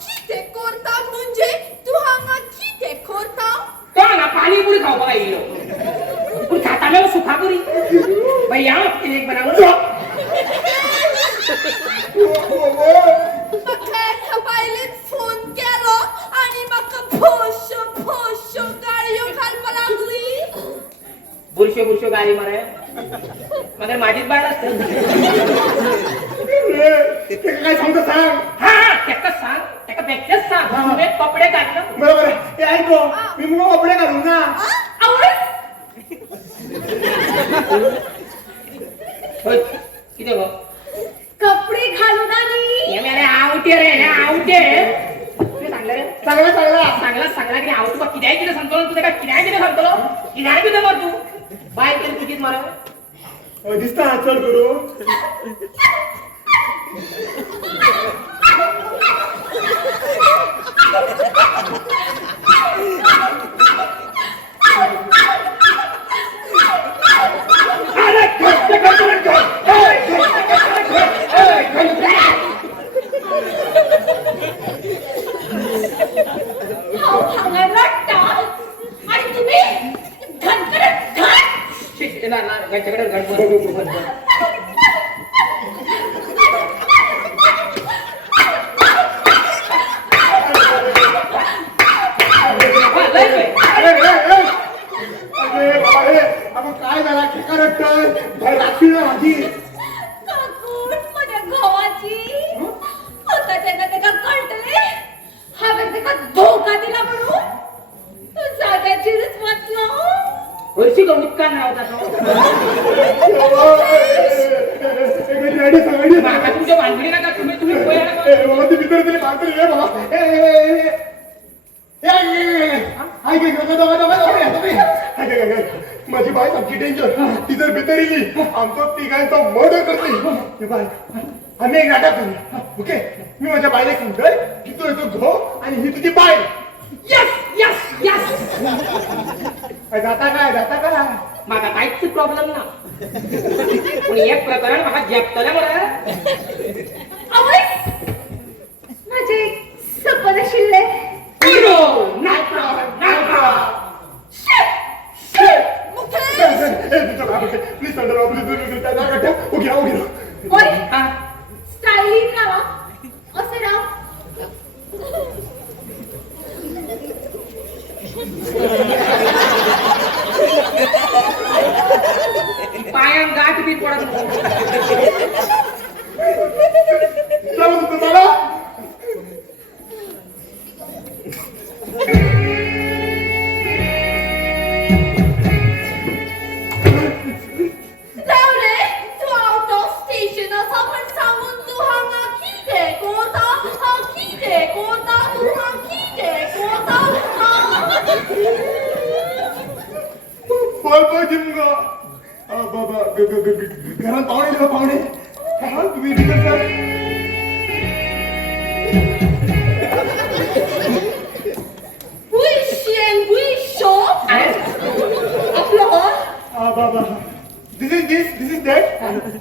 कितें करता म्हणजे तू हांगा कितें करता? तो ना पाणीपुरी खावपाक येयलो पूण खाताना सुखा पुरी बाई या कितें एक बनावलं. म्हाका एका बायलेन फोन केलो आनी म्हाका भोश्यो भोश्यो गाळयो घालपा लागली. बुरशो बुरशो गाडी मरे मगर माझीच बाळ असते. काय सांगतो सांग. हा त्याका सांग त्याका बेक्याच सांग तुने कपडे घातलं. बरोबर ते ऐको मी मग कपडे घालून ना. होय किती गो कपडे घालून आली. हे मेरे आवटे रे हे आवटे तुला सांगलं रे चांगला चांगला सांगला की आव तुका किती आहे किती सांगतो तुझ्या काय किती आहे किती सांगतो किती आहे किती मर तू बाय केली कितीच मर दिसता चल करू. हांगा रडटा आणि तुम्ही घनकरत घन. ना गंच्याकडे गणपती काय झाला ठिकाण रात्री माझी काकून माझ्या गावाची स्वतःच्या त्याका कळतले हावें त्याका धोका दिला म्हणून तू जाग्याचीच म्हटलं. वर्षी का उत्कान राहता माका तुमच्या भानगडी नका तुम्ही माझी बाय आमची डेंजर ती जर भितरली आमचं तिघांचा मर्डर करते. बाय आम्ही एक नाटक करूया ओके. मी माझ्या बायला सांगतोय की तू येतो घो आणि ही तुझी बाय. यस यस यस जाता काय माका काहीच प्रॉब्लेम ना पण एक प्रकरण माका जेपतले मला. माझे सपन आशिल्ले नाही प्रॉब्लेम प्लीज उघ्या ओय स्टाईलिंग राहा असे राहा. पायान गाठ बी पडत तुम्हाला जाऊ रे, तू आउट ऑफ स्टेशन असा पण सांगून तू हांगा कितें करता? हा कितें करता? तू हा कितें करता? बोल जिमगा बाबा घरात पाहुणे तुम्ही रिटर्न कर. Wish and wish, This is that.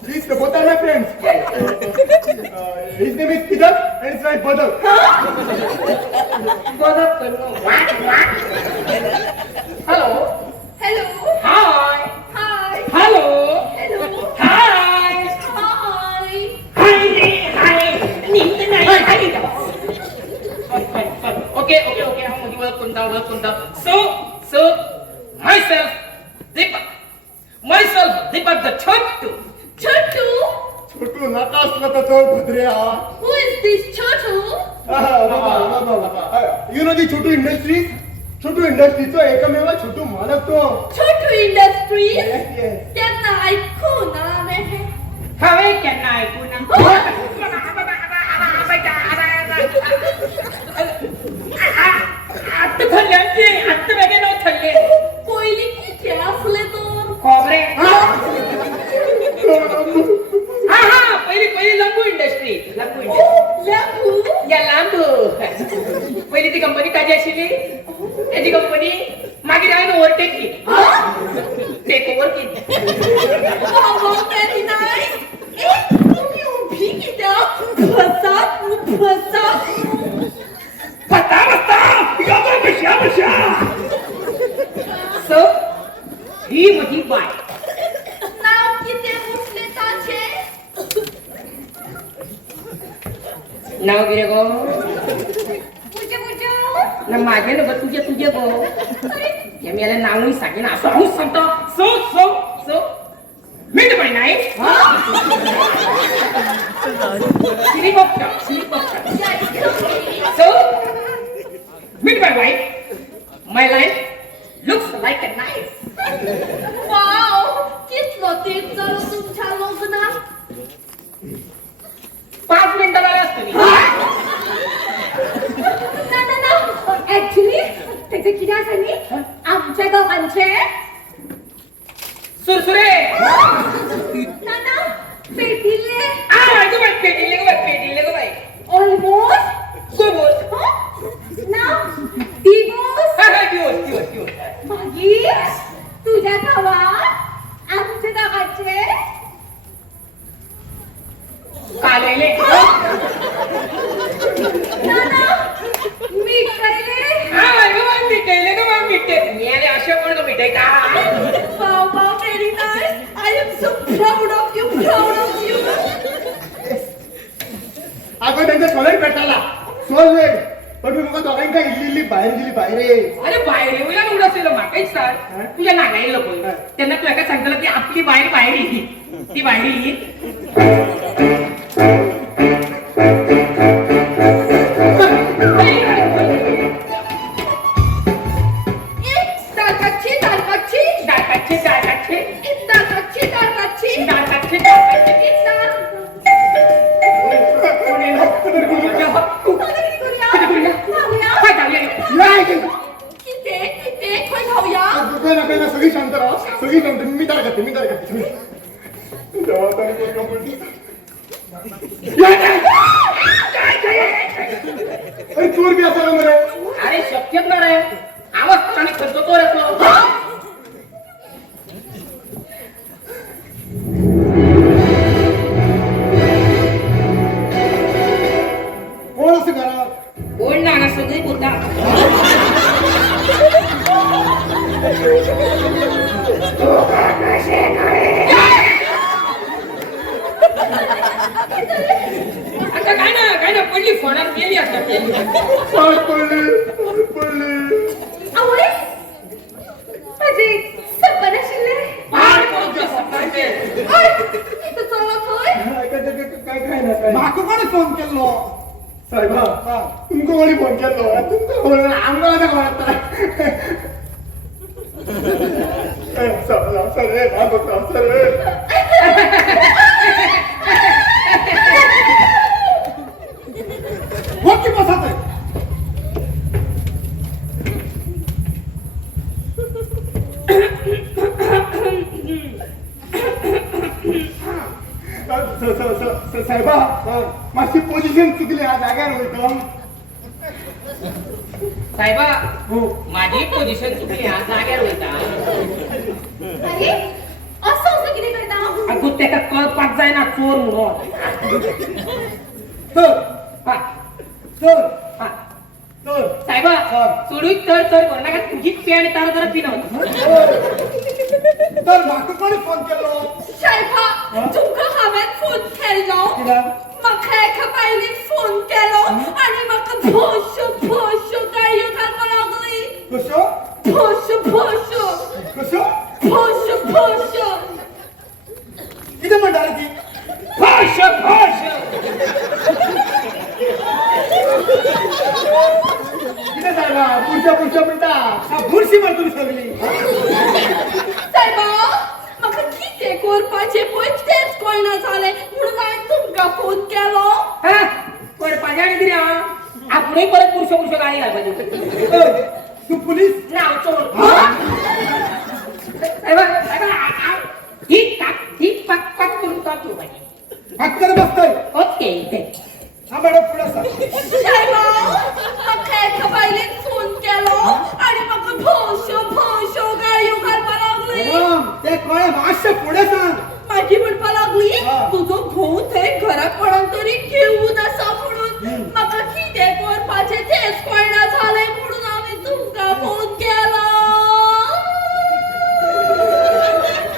These both are my friends. His name is Pidak and his wife Badak. Hello hello hi hi hello hello hi hi hi okay okay okay हा मध्ये ओळख कोणता so myself Deepak the Chhotu Chhotu Chhotu नाका असला तर चोर भद्र्या. who is this Chhotu You know the Chhotu industry? Chhotu इंडस्ट्रीचा एकमेव छोटू मालक तो. Chhotu industries Yes, yes. त्यांना ऐकून आले हे हवे त्यांना ऐकू ना आत्ता थल्ले आत्ता वेगळे नाव थल्ले पहिली किती असले तर खोबरे हा पहिली लंबू इंडस्ट्री लघु या लांबू पहिली ती कंपनी काजी आशिल्ली त्याची कंपनी मागीर हांवें ओव्हरटेक केली टेक ओव्हर केली बाबा very nice तुम्ही उभी कित्याक फसात सो ही म्हजी बाय नाव किती उठले ताचे नाव कितें गो पुजे ना माझे न्हू गो तुझे गो हे मी नावूय सांगेन असं हांवूच सांगता सो मीट बाय नायफ श्रीपक्का So, meet my wife. My life looks like a knife. Wow कितलो तेप जालो तुमच्या लग्नाक 5 मिनिटं लागली असतली. ना ऍक्च्युली त्याचे किती असं नी आमच्या दोघांचे सुरसुरे. ना पेटिले गो बाई. ऑलमोस्ट गो बोल. ना दिवस दिवस. मागीर तुझ्या गावात आमच्या दोघांचे कालेले. ना मीठ केले मिठाईले गो बाई मिठे. मी आले अशा कोण मिठाई का? Wow very nice I am so proud of you अगं त्यांच्या सोलाय पेटाला सोल वेग पण मी मग दोघांका इल्ली बाहेर गेली बाहेर. अरे बाहेर येऊया एवढं असेल माकाच सांग तुझ्या नागाई लोक त्यांना तुला काय सांगताना ती आपली बाहेर येईल ती बाहेर येईल सगळी शांत राहा सगळी शांत मी तर करते अरे चोर बी असा रे अरे शक्यच ना रे आवाज आणि खर्च तो येतो कोण असं घरात कोण ना सगळी बोलता आता काय ना पडली फोनात गेली आता पडले आवय माझे सपन आशिल्ले पाड करून तुला सकाळचे इथं चलत होय काय म्हाका कोणी फोन केलो साहेबा तुमका कोणी फोन केलो तुमका फोन आमकां कसा कळटा सर वरती बसा ते साहेबा मातशी पोझिशन चुकली हा जाग्यार वयता साहेबा माझी पोझिशन चुकली हा जाग्यार वयता अरे अगो त्याका कळपाक जाय ना चोर म्हणून तर हा तर हा तर साहेबा चोडूच तर करू नका तुझीच पे आणि तारा जरा पिणं तर म्हाका कोणी फोन केलो साहेबा तुमका हांवें फोन केलो कित्याक? म्हाका एका बायलेन फोन केलो आणि म्हाका भोश्यो गायो घालपा लागली कशो भोश्यो कशो किती म्हणटा रे ती फश किती सांगा पुढच्या म्हणटा बुरशी म्हण तुम्ही सगळी साहेबा म्हाका कितें करपाचें पळय तेंच कळना जालें म्हणून हांवें तुमकां फोन केलो हा करपाचें आनी कितें हा आपुणूय परत पुरुष गाडी घालपाची तू पुलीस नाव चोर साहेबा ठीक पाक करून काढतो पाहिजे हक्कर बसतोय ओके हा मॅडम पुढे सांग साहेबा म्हाका एका बायलेन फोन केलो आणि म्हाका भोश्यो गायो घालपा लागली ते कळे मातशे पुढे सांग माझी म्हणपा लागली हा. तुजो घोव थंय घरात कोणाक तरी ठेवून आसा म्हणून म्हाका कितें करपाचें तेंच कळना जालें म्हणून हांवें तुमकां फोन केलो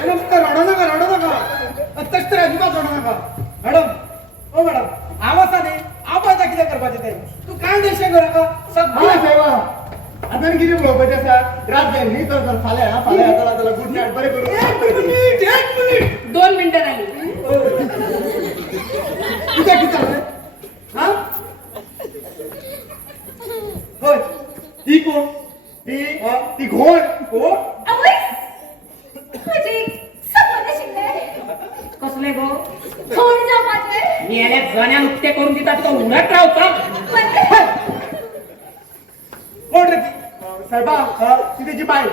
मॅडम रडू नका अत्यंत अजिबात रडू नका मॅडम ओ मॅडम आवाजाने आवाजा कितें करपाचें तें तू कांय देशे कर नका सगळं आता किती उलोवपाचें आसा रात जाय न्ही तर फाल्यां फाल्यां गुड नायट बरें करून एक मिनिट 2 मिनिटं झाली कितें जालें हा होय ती कोण ती घोड कोण आवय माझे सपना शिल्लय कसले गो कोण जावपाचे मी याला जण्यान उक्ते करून दिता तुका उलट रावता कोण रे ती साहेबा ती त्याची बाय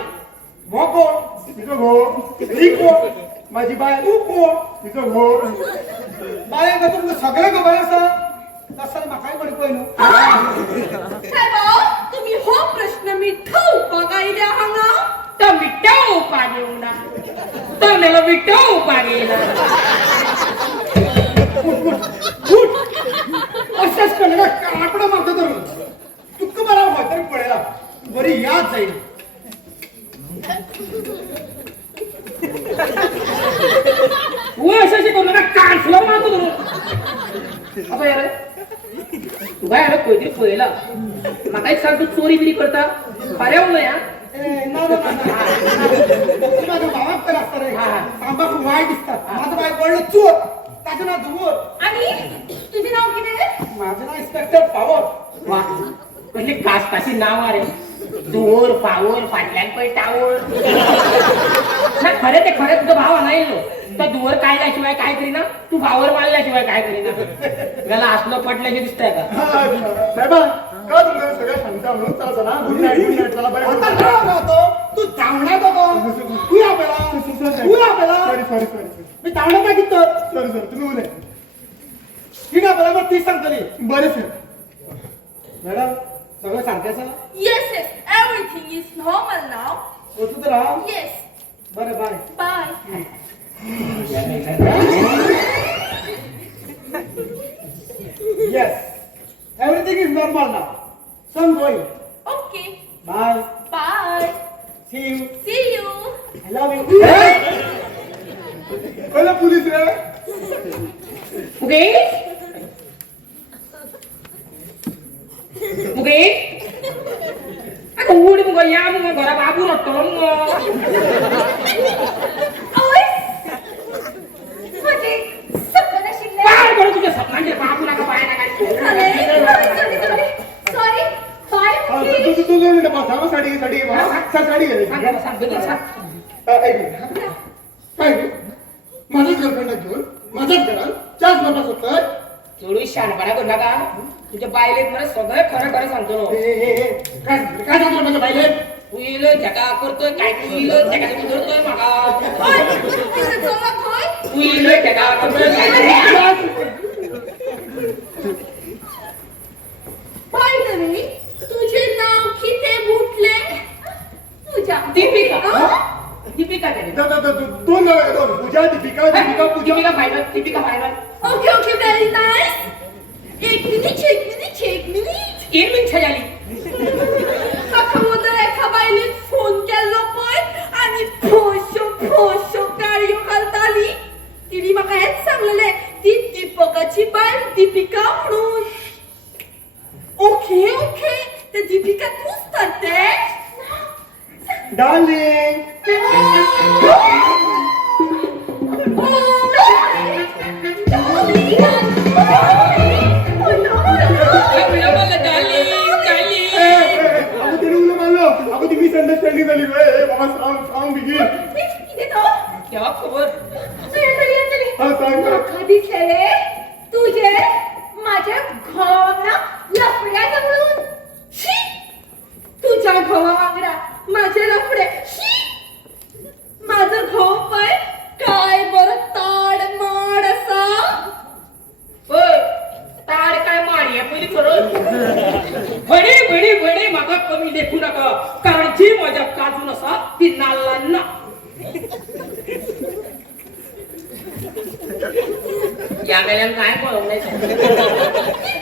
मो कोण तिचो घोड ही कोण माझी बाय तू कोण तिचो घोड बाय का तुमकां सगळें खबर आसा तसं म्हाकाय बरें पळय न्हू साहेबा तुम्ही हो प्रश्न मिठवपाक आयल्या हांगा तो मिठ्ठो पागेना तो मेलो मिठ्ठो पागेना अशेंच कळना कापडा मारता तर तुका बरा होय तरी पळयला बरी याद जाईल वो अशें करू नका कांसलो मारतो तुका आता यार तुका यार खंय तरी पळयला म्हाका एक सांग तू चोरी बिरी करता फाल्यां उलय हा ना माझ्या भावाक तर आसता रे सांबाक वायट दिसता माझा बाय पडलो चोर ताचें नांव धुवर आणि तुझे नाव कितें माझं नाव इन्स्पेक्टर पावर वा कसली कास्ताची नांव रे धुवर फावर फाटल्यान पळय टावर ना खरें ते खरें तुजो भाव हांगा येयलो तो धुवर काडल्याशिवाय काय करिना तू फावर मारल्याशिवाय काय करिना मला आसलो पडल्याचे दिसताय का साहेबा का तुमच्या सगळ्या सांगता म्हणून चला गुड नाईट चला बरं तू धावण्यात तू आपल्याला सॉरी मी धावण्यात किती सॉरी तुम्ही उलय किती आपल्याला मग तीच सांगतली बरें सर मॅडम सगळं सांगते sir yes everything is normal नाव वचू तर राहा येस बरं bye bye Yes, everything is normal now. So I'm going. Okay Bye. Bye See you. See you I love you. Hola, police रे. मुकेश मुकेश अगं उड मुगो या मुगो घरा बाबू रडटलो मुगो आवय माझे सपना शिल्लय काय करू तुझ्या सपनांचे बाबू नका पाय सॉरी बाय तू 2 मिनिटं बस. हा साडी साडी साडी घे. एक मिनिट. काय रे? माझ्याच गर्लफ्रेंडला घेऊन माझ्याच घरात चार नफा होतोय. थोडी शानपणा करू नका तुझ्या बायलेत मला सगळं खरं खरं सांगतो काय सांगतो माझ्या बाईले? तू येलो झका करतोय काय तू येलो झका धरतोय मागा तू येलो झका करतोय काय बाय द वे तुझे नाव किती बुटले तुझ्या दीपिका दीपिका दीपिका केली दोन नाव आहे, दोन. Pooja Deepika Deepika Pooja. Deepika final Deepika final okay okay very nice. एक मिनिट एक मिनिट एक मिनिट. 1 मिनिट झाली काका उदर एका बायलेन फोन केल्लो पळय आनी फोशो फोशो गाडयो घालताली. तिणी म्हाका हेच सांगलेले ती दीपकाची बायल दीपिका म्हणून. ओके ओके ते दीपिका तूच तर ते. डार्लिंग. अगं ते उलं मानलं. अगं ती मिसअंडरस्टँडिंग झाली गं. बाबा सांग बिगीन. केव्हा खबर हा सांग ना. दिसलेले तुझे माझ्या घावना लफड्याचं म्हणून. शी तुझ्या घोवा वांगडा माझे लफडे. शी माझं घोव पाय काय बरं ताड माड असा. होय ताड काय मारी आहे पहिली खरं भणे भणे भणे मागा कमी लेखू नका कारण जी माझ्या काजून असा ती नाल्लांना या वेळेला काय कळवण्याचं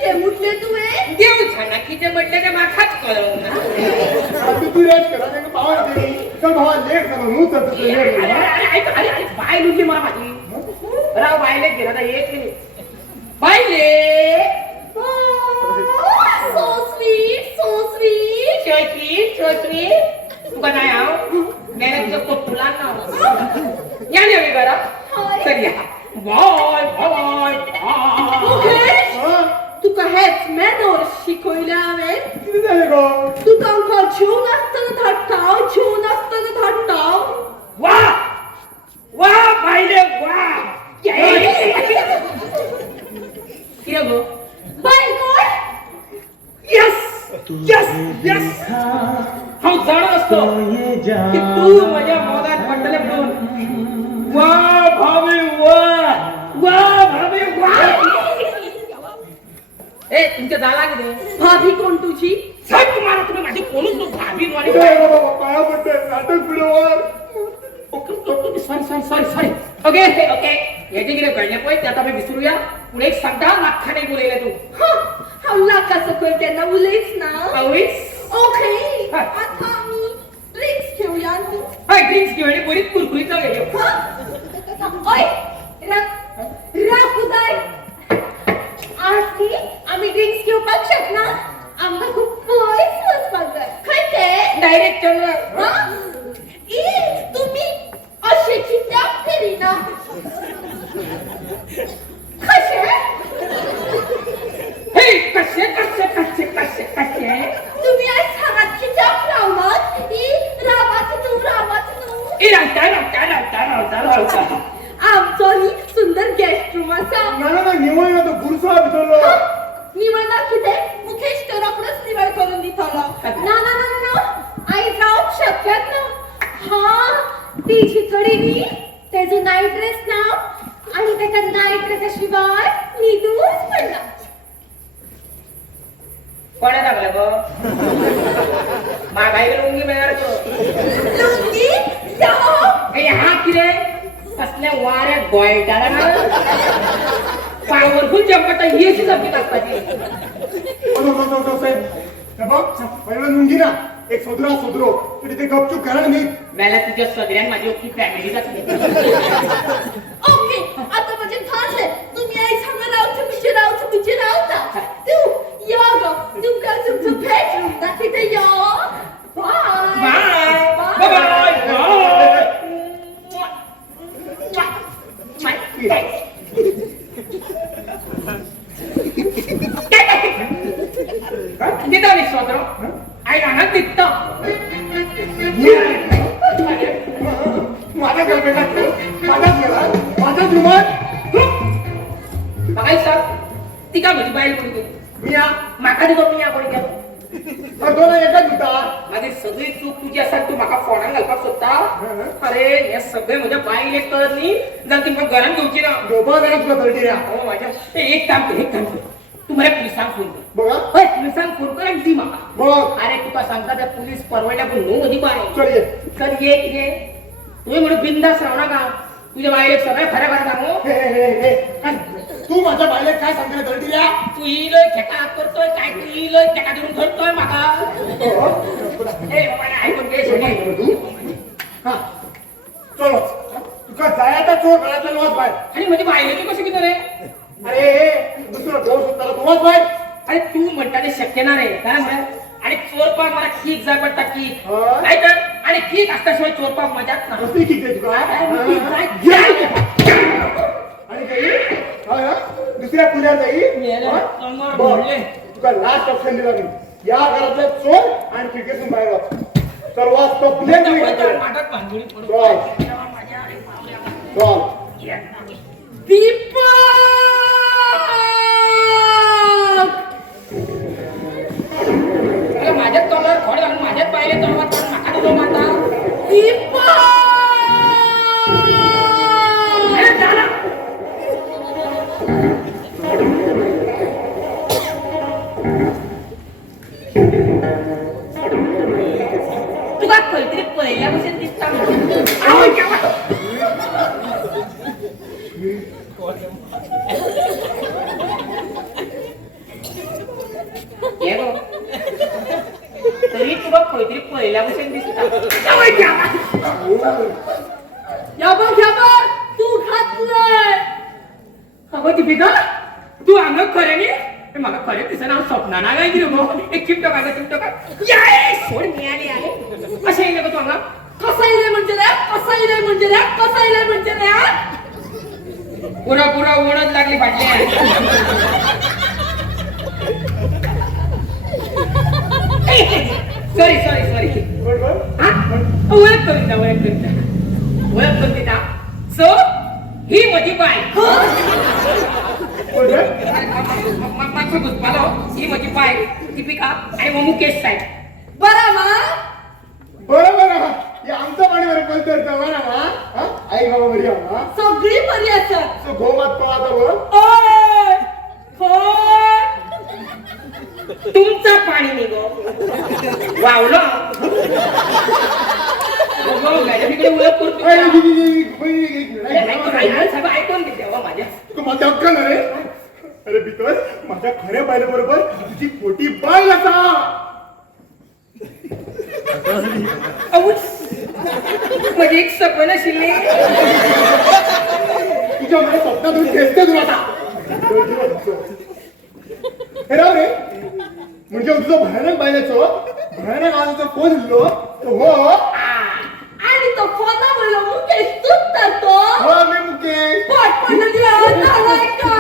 ते मुटले तू हे. देव झाला की जे म्हटलं ते माखाच कळवणार तू रेस्ट करा. ते भावा ते चल भावा लेट झाला. नू चल चल लेट झाला. बाय लुजी मला माझी राव बायले गेला ना 1 मिनिट बायले सो स्वीट सो स्वीट. छोटी तुका नाही आव मेरे तुझं कोटुला ना या ने घरा चल या बाय बाय मुकेश हा? तुका हेच मॅनर शिकवले हांवें. किती झाले गं? तू तांकां जेवन आसतना धाडटा जेवन आसतना धाडटा. वा वा बायले वा किती go by God. Yes yes yes हांव जाणत असतो की तू माझ्या मोगात पडटले म्हणून. वा भाभी वा भाभी वा ए तुमच्या झाला किती भाभी कोण तुझी. साहेब तुम्हाला तुम्ही माझी कोणूच तो भाभी वाली ए बाबा पाया पडते. नाटक फिरवर. सॉरी ओके ओके याचे किती कळणे पळय ते आता आम्ही विसरूया पुढे एक सगळा लाखाने बोलले तू हांव नाका सकयल केन्ना उलयच ना. अवळीच ओके हा. आता आमी ड्रिंक्स घेवया न्हू. हाय ड्रिंक्स घेऊन बरीच कुरकुरीत गेली ओय राखुदाय. आज ती आम्ही ड्रिंक्स घेवपाक शकना. आमकां खूप पयस वचपाक जाय. खंय ते. डायरेक्ट चल हा? ई तुम्ही अशे चिंत्याक फेरीना. कशे हे कसे तुम्ही आज हांगात चिंत्याक रावलात. ई रावात न्हू. ए रावता आमचो न्ही सुंदर गेस्ट रूम आसा. ना निवळ ना तो बुरसा भितरलो. निवळ ना कितें मुखेश तर आपणच निवळ करून दितलो. ना आई रावूंक शकत ना. हा तिची कडी न्ही तेजो नाईट ड्रेस ना आणि तेका नाईट ड्रेसा शिवाय न्हिदूच पडना. कोणे लागलं ग मागाई लुंगी मिळणार लुंगी या. हा किरे कसल्या वाऱ्या गोयटाला ना पावरफुल जंपट ही अशी जमती असतात बघ पहिला लुंगी ना एक सोदरो तरी ते गपचूप करा नाही. मला तुझ्या सगळ्यां माझी अख्खी फॅमिली जाते ओके आता म्हणजे ठरले. तुम्ही आई सांगा रावचं बिचे रावता. तू या ग तुमका तुमचं बेडरूम दाखवते या. बाय बाय बाय निघा विश्वासराव आई राहणार निघतं माझा माझाच रुमाल. बघाय सर ती का म्हणजे बाहेर कोणी गेली मिया माका दिलो मी या कोणी गेलो दोन एकच होता. माझी सगळी चूक तुझी असा तू माका फोडान घालपाक सोदता. अरे हे सगळे म्हज्या बाईक एक कर न्ही जाल्यार ती म्हाका घरान घेवची ना. झोपा जाय तुला थर्टी हो माझ्या एक काम कर तू मला पुलिसांक फोन कर. बघा होय पुलिसांक फोन कर आणि दी म्हाका. बघ अरे तुका सांगता त्या पुलीस परवडल्या पण न्हू मदी बारो चल ये. चल ये कितें तुम्ही म्हणून बिंदास राहू नका तुझ्या बाहेर सगळं खऱ्या खरं सांगू काय? तू माझ्या बायले काय सांगते दळटिऱ्या? तू इलोय खेटा करतोय काय तू इलोय खेटा देऊन धरतोय माका ए बाबा ऐकून घे शेवटी. तू हा चलो तुका जायचा चोर घरातला लोच बाहेर. आणि म्हणजे बाहेर तू कशी किती रे अरे दुसरं डोस होता तोच बाहेर. अरे तू म्हणता ते शक्य ना रे काय म्हणत आणि चोरपाक मला किक जा पडता किक हा? काय तर आणि किक असल्याशिवाय चोरपाक मजाच ना कसली किक दे तुका? आणि काही हा दुसऱ्या पुण्यात मेले. कमर मोडले. तुका लास्ट ऑप्शन दिला मी या घरातले चोर आणि खिडकीतून बाहेर वाच. चल वाच तो ब्लेम मी करतो. माठात भांडुरी पडू. चल माझ्या अरे बावल्या. चल दीपक अरे माझ्याच तोंडावर खोड घालून माझ्याच पाहिले तोंडावर पण नाका तुझं मारता दीपक अरे झाला तुला खैतरी पहिल्यापासून दिसता ये गो. तरी तुला खैतरी पहिल्यापासून दिसता या बघ तू घातलंय. अगं दीपिका तू अंग खरे नी मला खरे तिचं नाव स्वप्ना ना काय दिलं गो एक चिमटो का याय सोड मिळाली आहे कशा येईल का तू अंगा कसा इले म्हणजे रे कसा इले म्हणजे रे कसा इले म्हणजे रे पुरा ओढत लागली फाटली सॉरी बोल बोल. ओळख करून द्या सो ही माझी बाय बोल रे. मागचं घुसपालो ही माझी बाय दीपिका आणि मग मुकेश साहेब बरं मग बरोबर हा. हे आमचं पाणी बरं बोलतोय बरं हा. आई बाबा बरी हा. सगळी बरी असत. तो घोमात पळाता बोल. ओय कोण तुमचं पाणी निघो वावलं तिकडे ओळख करतो अरे, सगळं ऐकून घेते हो माझ्या तू माझ्या हक्क ना रे. अरे बिकॉज माझ्या खऱ्या बायला बरोबर तुझी खोटी बाय असा. म्हणजे एक सपन शिल्ले तुझ्या मला स्वप्नातून खेचते तुला आता. हे राव रे म्हणजे तुझं भयानक बायलाचो भयानक आवाजाचा फोन दिलो हो आणि तो खोटा बोललो मुकेश तूच तर तो हो मी मुकेश. पटपट झालाय का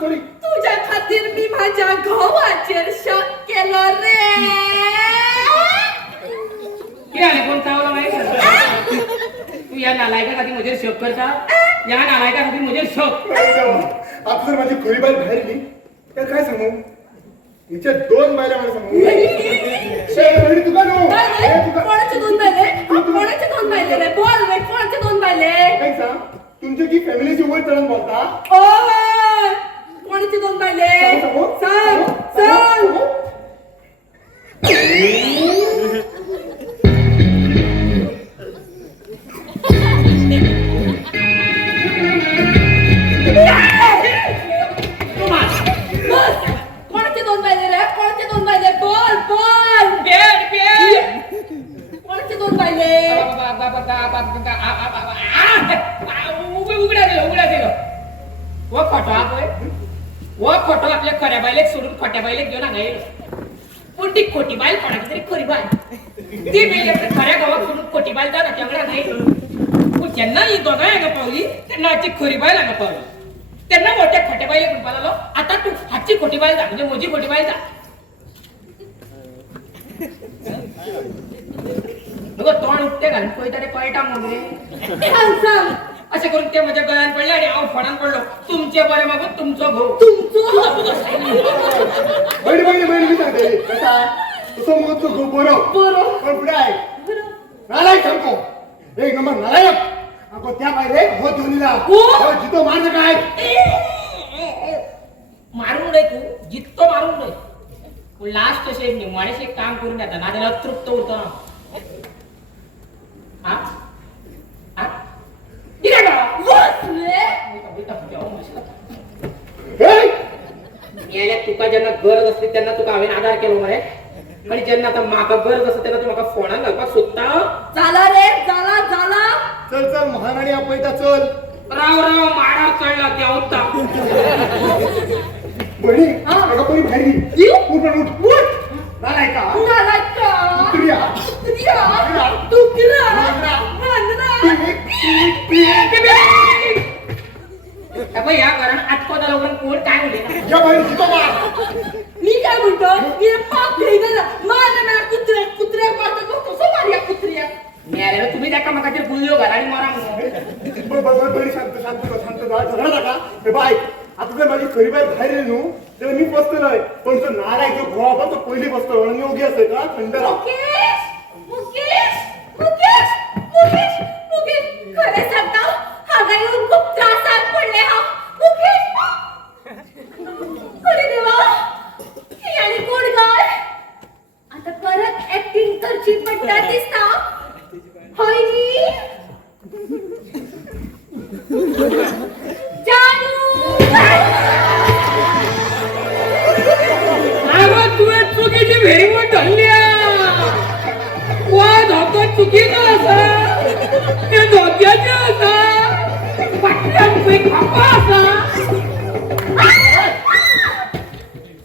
सॉरी. तुझ्या खातीर मी माझ्या घोवाचेर शक केलं रे. हे आले कोण चावला माहिती तू या नालायका खाती मुझे शोक करता या नालायका खाती मुझे शोक आता जर माझी खरी बाई बाहेर गेली तर काय सांगू हिच्या दोन बायला मला सांगू तुका नो कोणाचे दोन बायले कोणाचे दोन बायले रे बोल रे कोणाचे दोन बायले काय सांग तुमची की फॅमिलीची वर चढून बोलता. ओय कोणाचे दोन बायले सांग सांग कोणाचे दोन बायले रे कोणाचे दोन बायले बोल बोल बेड कोणाचे दोन बायले उघड्या दिलं व खोटो आपल्या खऱ्या बायलेक सोडून खोट्या बायलेक घेऊन आणायला पण ती खोटी बायल कोणाची तरी खरी बाय ती बेल खऱ्या गावात सोडून खोटी बायल जाणार त्यामुळे नाही पण ज्यांना ही दोघा आहे का पावली त्यांना आजची खरी बायल आहे का पावली त्यांना मोठ्या खोट्या बायले घेऊन पाहिला आता तू हातची खोटी बायल जा म्हणजे मोजी खोटी बायल जा तोंड उठते घालून कोणतरी कळटा मोगरे सांग सांग असे करून ते माझ्या गळ्यात पडले आणि आव फडान पडलो तुमचे बरे मागून तुमचं भाऊ बहिणी बहिणी बहिणी मी सांगते कसा तसं मग तू बरोबर बरोबर पण पुढे आहे नालायक सांगतो एक नंबर नालायक आपण त्या बाहेर हो धोनीला जितो मारलं काय मारून रे तू जिततो मारून रे लास्ट असे निम्माडेसे काम करून देता ना त्याला तृप्त होतं हा जेन्ना गरज असली तेन्ना तुका हांवेन आदार केलो मरे आणि जेन्ना आता म्हाका गरज आसा तेन्ना तूं म्हाका फोणान घालपाक सोदता झाला रे झाला झाला चल चल महाराणी आपयता चल राव राव माडार चढला देवता बरी अगं बरी बाहेर घे. उठ उठ उठ नालाय का नालायका कुत्र्या. डुकरा अबे या घरान आटको जालो पण कोण काय म्हणले या बाहेर तिथं बा. मी काय म्हणतो मी पाप घेईना माझ्या मला कुत्र्या मारतो कसं मारिया कुत्र्या मेरे तुम्ही त्या कामाखातीर गुल्यो घाला आणि मरा म्हणून बरी शांत शांत राहा झगडा नका हे बाय आता जर माझी खरी बाई बाहेर येईल नू तेव्हा मी बसतोय पण तो नालाय जो घोळा पण तो पहिली बसतो आणि योगी असते का थंड राहा मुकेश मुकेश मुकेश मुकेश मुकेश खरं सांगता हागा येऊन खूप त्रासात पडले हा मुकेश अरे देवा ही आणि कोण काय आता परत ऍक्टिंग करची पडता दिसता होय नी जानू अगं तुझ्या चुकीची व्हेरी गुड धरल्या वाद होतो चुकीचा असा ते धोक्याचे असा पाटल्यात खापा असा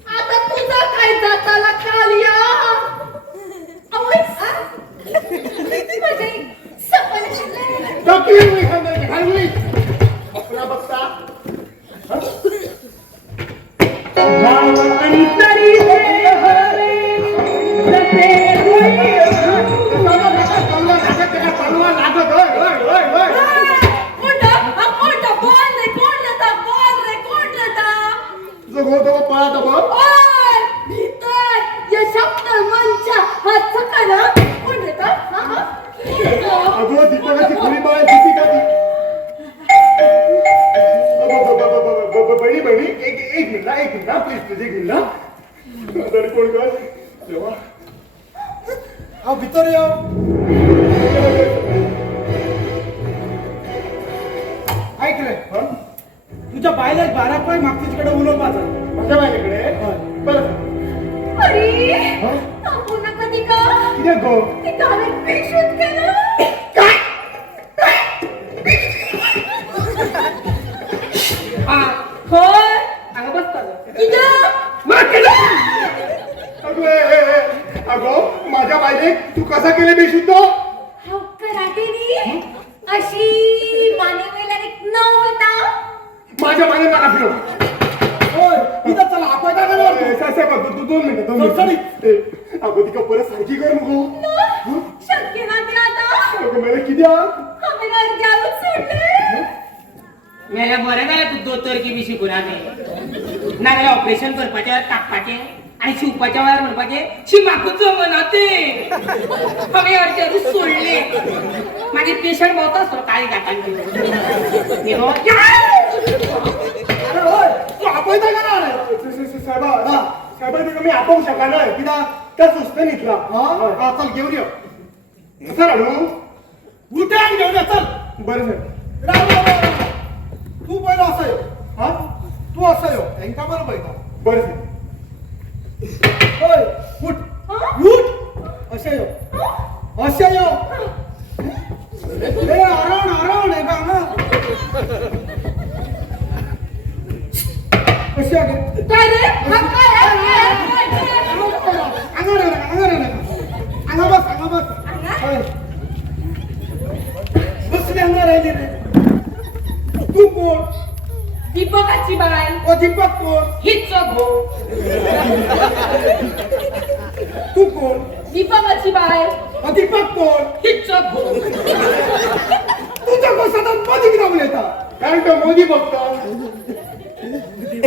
आता तुझा काय जाताला कालिया माझे सपन शिरले डॉक्टर मी हलवी अपना बघता गाव अंतरी हे हरे जसे पळवा लागत होय कोणता बॉल रे कोण लेता तुझं गोद पळात बघ ओय भीतर या शब्द मंचा हात सकाळा कोण लेता अगो दीपकाची खरी बाळ किती का ती बहिणी बहिणी एक मिनिट प्लीज तुझे घेऊन ना तर कोण कर तेव्हा हा भितर या ऐकलंय तुझ्या बायला 12 पॉईंट मागच्याकडे उलट माझा माझ्या बायकडे बरं अरे थांबू नका ती का किती गो ती गाण्यात पेशंट केलं हा होय अगं बसता अगो माझ्या बायले तू कसा केले बेशुद्ध हो कराटेनी अशी मानेवेला एक नाव होता माझ्या बायले नका फिरव होय इथं चला आपण काय करणार तू 2 मिनिटं अगो ती परत सारखी कर नको शक्य नाही आता अगं मला किती आम्ही अर्ध्यावर सोडले मेल्या बरें जालें तूं दोतोर की बी शिकून आमी नाजाल्यार ऑपरेशन करपाचें कापपाचें आनी शिवपाच्या वेळार म्हणपाचें शी म्हाका जमना तें हांवें अर्द्यारूच सोडलें मागीर पेशंट भोंवता आसलो काळी घाटान घेवन अरे होय तू आपण काय करणार साहेबा तिका मी आपोवंक शकना कित्याक त्या सुस्तेन इतला हा चल घेऊन ये सर हाडू उठान घेऊन ये चल बरं सर राव तू पहिला असं यो हा तू असं यो यांका बरोबर आहे का बरं सर होय उठ उठ असे यो असे यो ए आराम आहे का ना कशी आहे काय रे हा काय अंगा बस होय. बसले अंगा राहिले रे तू कोण दीपकाची बाई ओ दीपक कोण हिच घो तू कोण दीपकाची बाई ओ दीपक कोण हिच घो तुझा को सतत मध्ये ग्राम येता कारण तो मोदी बघतो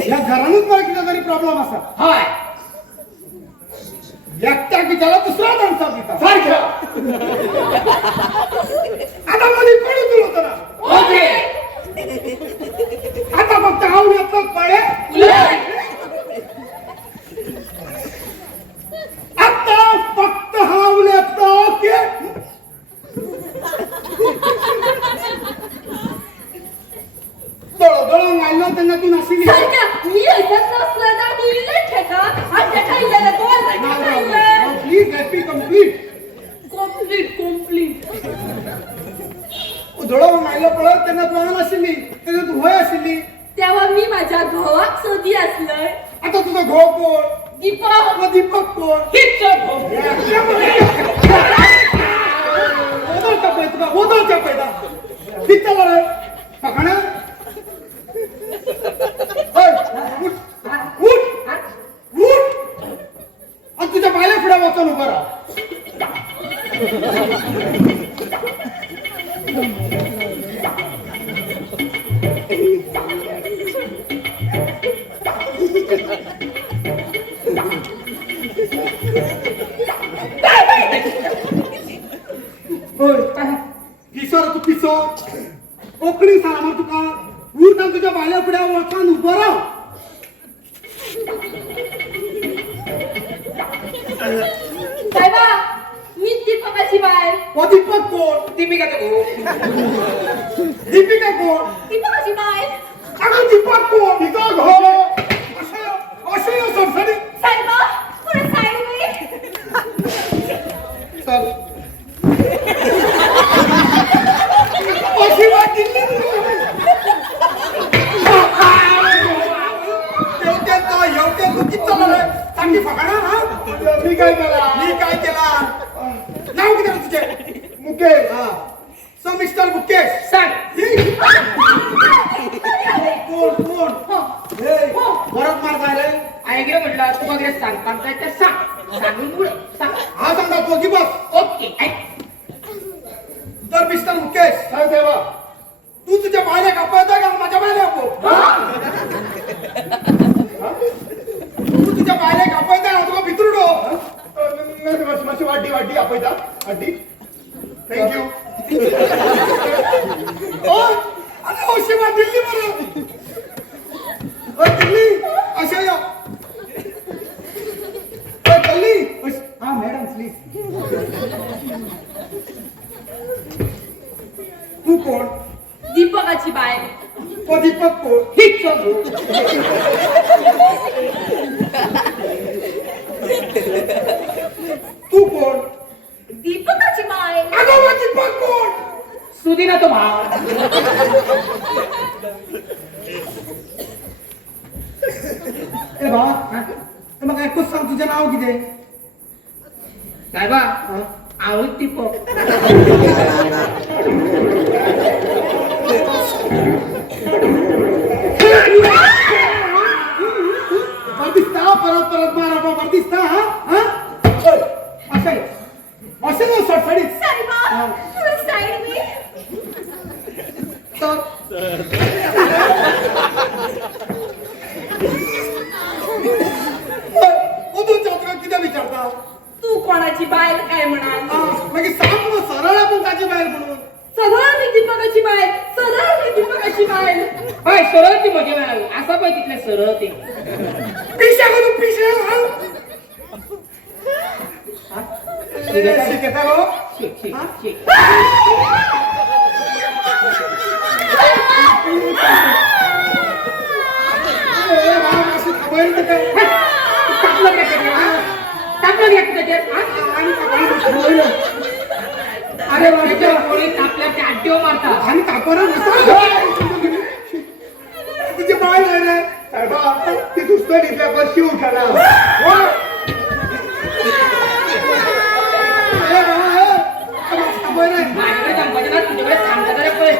या घरानूच मला किती तरी प्रॉब्लेम असा हय एकट्या विचारा दुसरा माणसा पिता सारख्या आता मध्ये कोणी तुला होतं ना ओके आता फक्त हाऊन येतात पडे आता फक्त हाऊन येतो की दळदळ घालणं त्यांना तू नाशिली सारख्या मी ऐकत नसलं तर मुलीला ठेका हॅपी कम्प्लीट कॉम्प्लीट उधळो मायला पळत त्यांना तुला आशिल्ली तेन्ना तू होय आशिल्ली तेव्हा मी माझ्या घोवाक सोदी असलंय. आता तुझा घोव कोण दीपक दीपक कोण हीच घोव. ओदळचा पैदा ओदळचा पैदा किती रे पखाणा उठ उठ उठ आणि तुझ्या बायला फिडा वाचून उभा राहा किशोर तू किशोर कोकणी सांग तुका उठ आणि तुझ्या बायला फिड्या वाचून उभा राहा साहेबा मी दीपकाची बाय. दीपक कोण दीपिकाचा घोव. दीपिका कोण दीपकाची बाय. अगं दीपक कोण तिचा घोव असे सडसडी साहेबा पुढे साईड मी चल अशी वाट दिली एवढ्या तू किती चालला सांगी फकाणा हा मी काय केला नाव किती रे तुझे मुकेश हा सो मिस्टर मुकेश सांग. कोण हे परत मार जायला ऐकलं म्हटलं तू वगैरे सांगता तर सांग. सांगून पुढे सांग. हा सांगा तू की बस ओके ऐक. तर मिस्टर मुकेश काय सेवा तू तुझ्या बायला कापायचा का माझ्या बायला कापू तू तुझ्या बायला कापायचा का तुला भितरुडो माशी वाटी आपयता वाटी थँक्यू अरे ओशिमा दिल्ली बरं दिल्ली अशा या दिल्ली हा मॅडम प्लीज तू कोण दीपकाची बाय. दीपक कोण हीच घोव. तू कोण दीपकाची बाय. अगं दीपक कोण सुदीना तो भाव. ए बा मग एकूच सांग तुझं नाव किती काय बा आवड दीपक. दिसता परत मारा बाबा दिसता हा असं ना सडसडीत साहेबा पुढे साईड मी किती विचारता तू कोणाची बाय काय म्हणाल. म्हणजे सांग ना सरळ आपण काची बाहेर म्हणून सरळ मी दीपकाची बाय. सरळ मी दीपकाची बाय. होय सरळ ती मजा मिळाली असा पाय तिथले सरळ ते. पिशा करू पिशा शिकता हो शिक शिक शिक. खबर काय टाकलं काय त्याच्यात, हा? टाकलं काय त्याच्यात, हा? अरे त्याच्या गोळी टाकल्या त्या आड्डीवर मारतात. आणि कापरा तुझे बाय नाही रे साहेबा ती दुसऱ्या दिसल्या वर्षी उठाला माझ्याकडे सांगायचं ना, तुझ्याकडे सांगतात रे पै.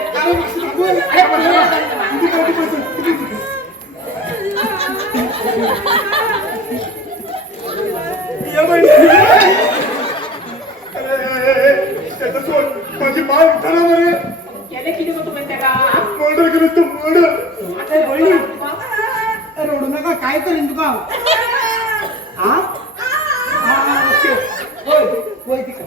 अरे त्याचं सोड माझी बाय उठाला बरे केले किती होतो माहिती आहे का? मर्डर केलं तू मर्डर आता बहिणी, रडू नका काय करीन तुका हा ओके होय होय तिकडे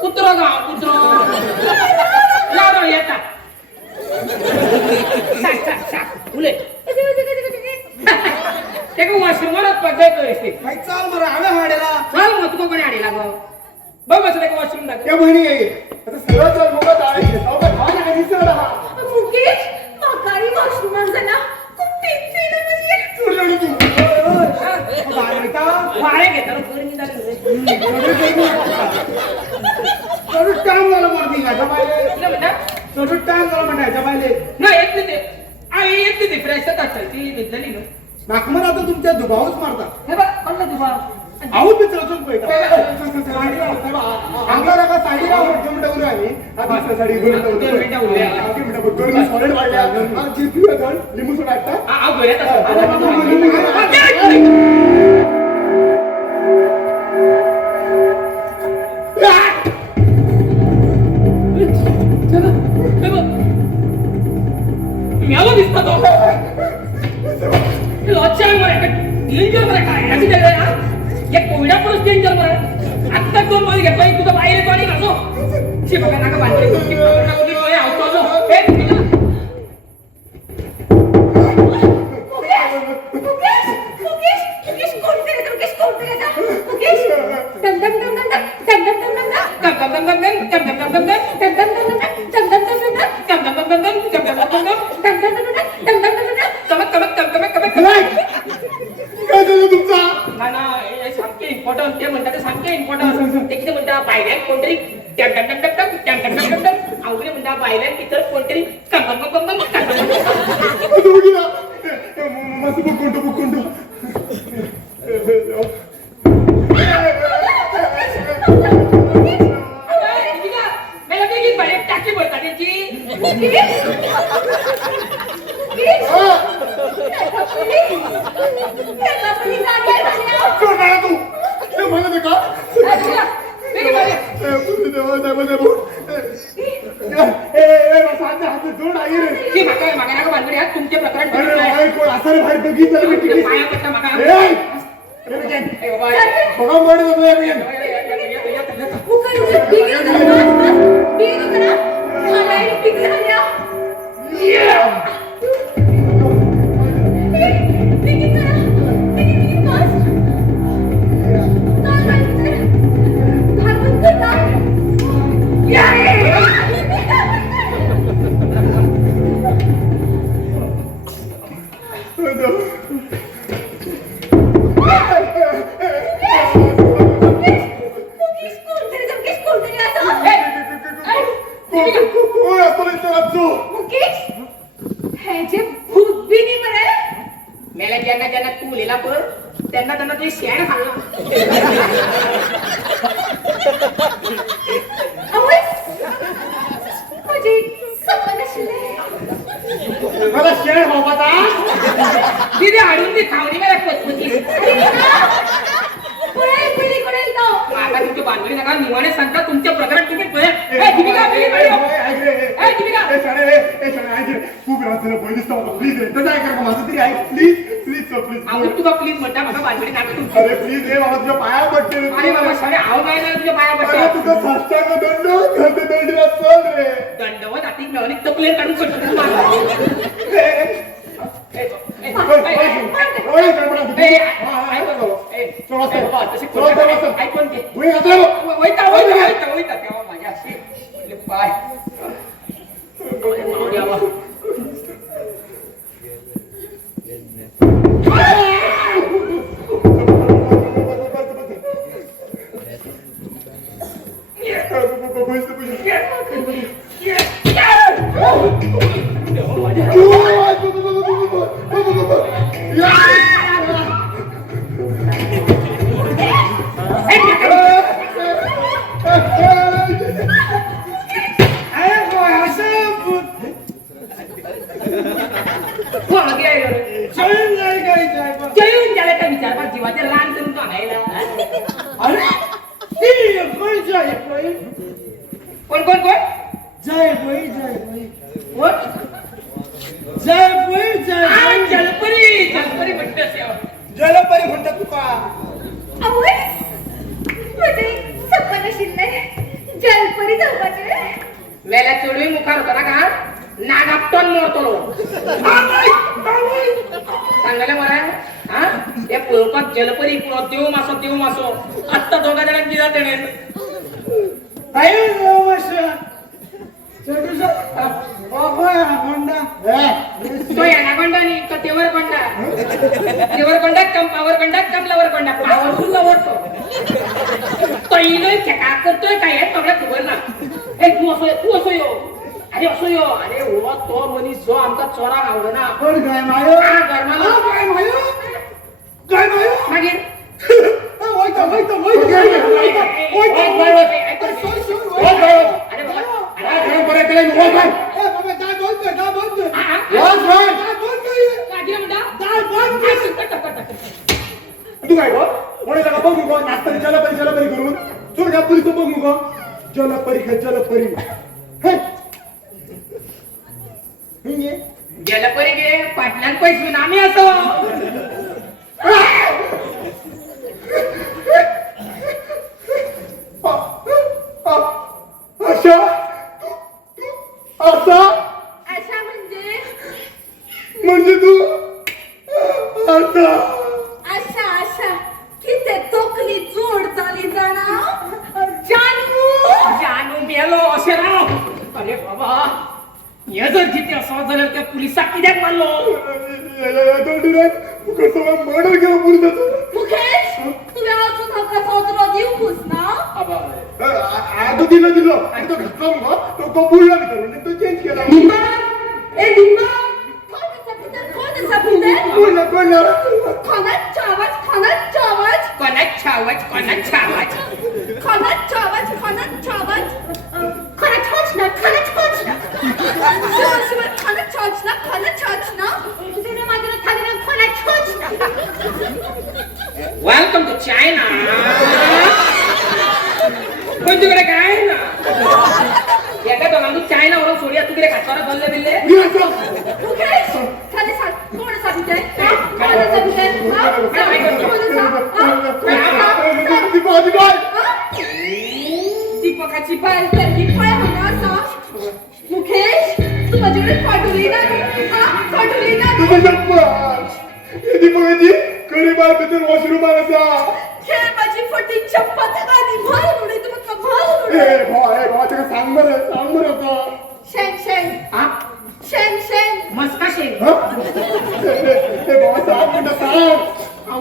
कुत्रा गाव कुत्रा लाव येतात फुले ते का वॉशरूमवरच पडतंय परिस्थिती. काय चाल बरं आव्या हाडेला चाल मग तुका कोणी आडीला गं बघ बस ते वॉशरूम दाखव. त्या बहिणी आहे आता सगळं चल मोकळं आहे अवघड हा नाही दिसला हा मुके मुकेश म्हाकाय वॉशरूमान जाना खूप टेन्शन येता म्हणजे सोड आणि तू बाळमिता, वारे घेताना गरमी झाली रे. चढूच टाइम झाला मग निघायचा बाहेर. तुला म्हणता? चढूच टाइम झाला म्हणायच्या बाहेर. नाही येत नाही ते. आई येत नाही ते फ्रेश असतात ती निघाली ना. नाकमन आता तुमच्या दुभावच मारता. हे बघ म्हणलं तुला. आहो मित्राचोच पैसा. अंगाला का साडी राव. लिंबू सोडा आता आ गोळ्यात असं. म्याला दिसता तो लॉजच्या डेंजर बरं काय याची काय हा या कोविडापरच डेंजर बरं आत्ता 2 मध्ये घेतोय तुझं बाहेर येतो आणि घासो शी बघा नाका बांधली तुझी डोळे आवतो ए मुकेश कोणते रे मुकेश कोणते रे मुकेश दम दम दम दम दम दम दम दम कम कम कम कम कम कम कम काय झालं तुमचा सामखे इम्पॉर्टंट ते म्हणतात सामखे इम्पॉर्टंट ते किती म्हणतात बायलॅन कोणतरी अवघडे म्हणतात बायलॅन इतर कोणतरी मस्त बुक्कुंटू टाकी भरतात त्याची तू म्हणत आहे का जोड आहे रे तुमचे प्रकरण असं रे बाहेर बघितलं पाया पडता मागा बघा मोड मेला ज्यांना ज्यांना तू लिहिला पर त्यांना त्यांना तुम्ही शेण खाल्ला मला शेण बाबा दिदी हाडून ती खावणी मला पचपची आता तुमची बांधणी नका निवाने सांगता तुमच्या प्रकरण तुम्ही खूप राहते प्लीज माझं तरी आहे प्लीज प्लीज प्लीज आवड तुला प्लीज म्हणता मला बांधणी नका अरे प्लीज रे बाबा तुझ्या पाया पडते रे अरे बाबा सगळे आव काय तुझ्या पाया अरे पडतात तुझं साष्टांग दंडीला चल रे दंडवत आधी मिळवणी तपले काढून सोडतो ऐकून घे वैता तेव्हा माझ्या अशी पाय विचार जीवाचे रान करून तो आणायला कोण कोण कोण जय बाई जय बाई कोण जय बाई जय जलपरी जलपरी म्हणते जलपरी म्हणतात तुका मेला चोळवी मुखार होता ना का नागापटन मोडतो सांगायला मला हा या पळपात जलपरी पुढं देव मासो आत्ता दोघा जणांची जाते तो ॲनाकोंडा नाही तो तेवर कोंडा तेवर कोंडा कम पावर कोंडा कम लवर कोंडा पावरफुल लवर तो इलोय खेका करतोय काय हे मला खबर ना ए तू असो यो अरे हो तो मनीस जो आमचा चोरा गावलो ना पण काय मायो हा गरमाला काय मायो मागीर अरे तू काय गो कोणी का बघू गो नाचताना जलपरी करून चोर का पुलिस बघू गो जलपरी गेल्या परी गे पाटल्यान पैसून आम्ही असो अशा म्हणजे तू आता अशा की ते तोकली जोड चाली जाणार जानू मेलो असे राव अरे बाबा हे जर जिथे असं झालं त्या पुलिसाक कित्याक मारलो मर्डर केलं पुलिसाचं मुकेश तुझ्या अजून हक्का सौदरा दिवूस ना आता दिलं आणि तो घातला मग तो कबूल नाही करून तो चेंज केला कोण सबितर कोणाच छावच वेलकम टू चायना पण तुकडे काय ना एका दोघांनी चायना वरून सोडिया तुकडे खाताना बोलले बिल्ले दीपकाची पाय मुकेश तू माझ्याकडे पाठवली ना कडी बार वॉशरूम आला खेळ माझी फटी चप्पल गाडी भर उडे तुमका भर ए भावा त्याला सांग बरं आता शेंग मस्का शेंग ए भावा सांग म्हणता सांग हांव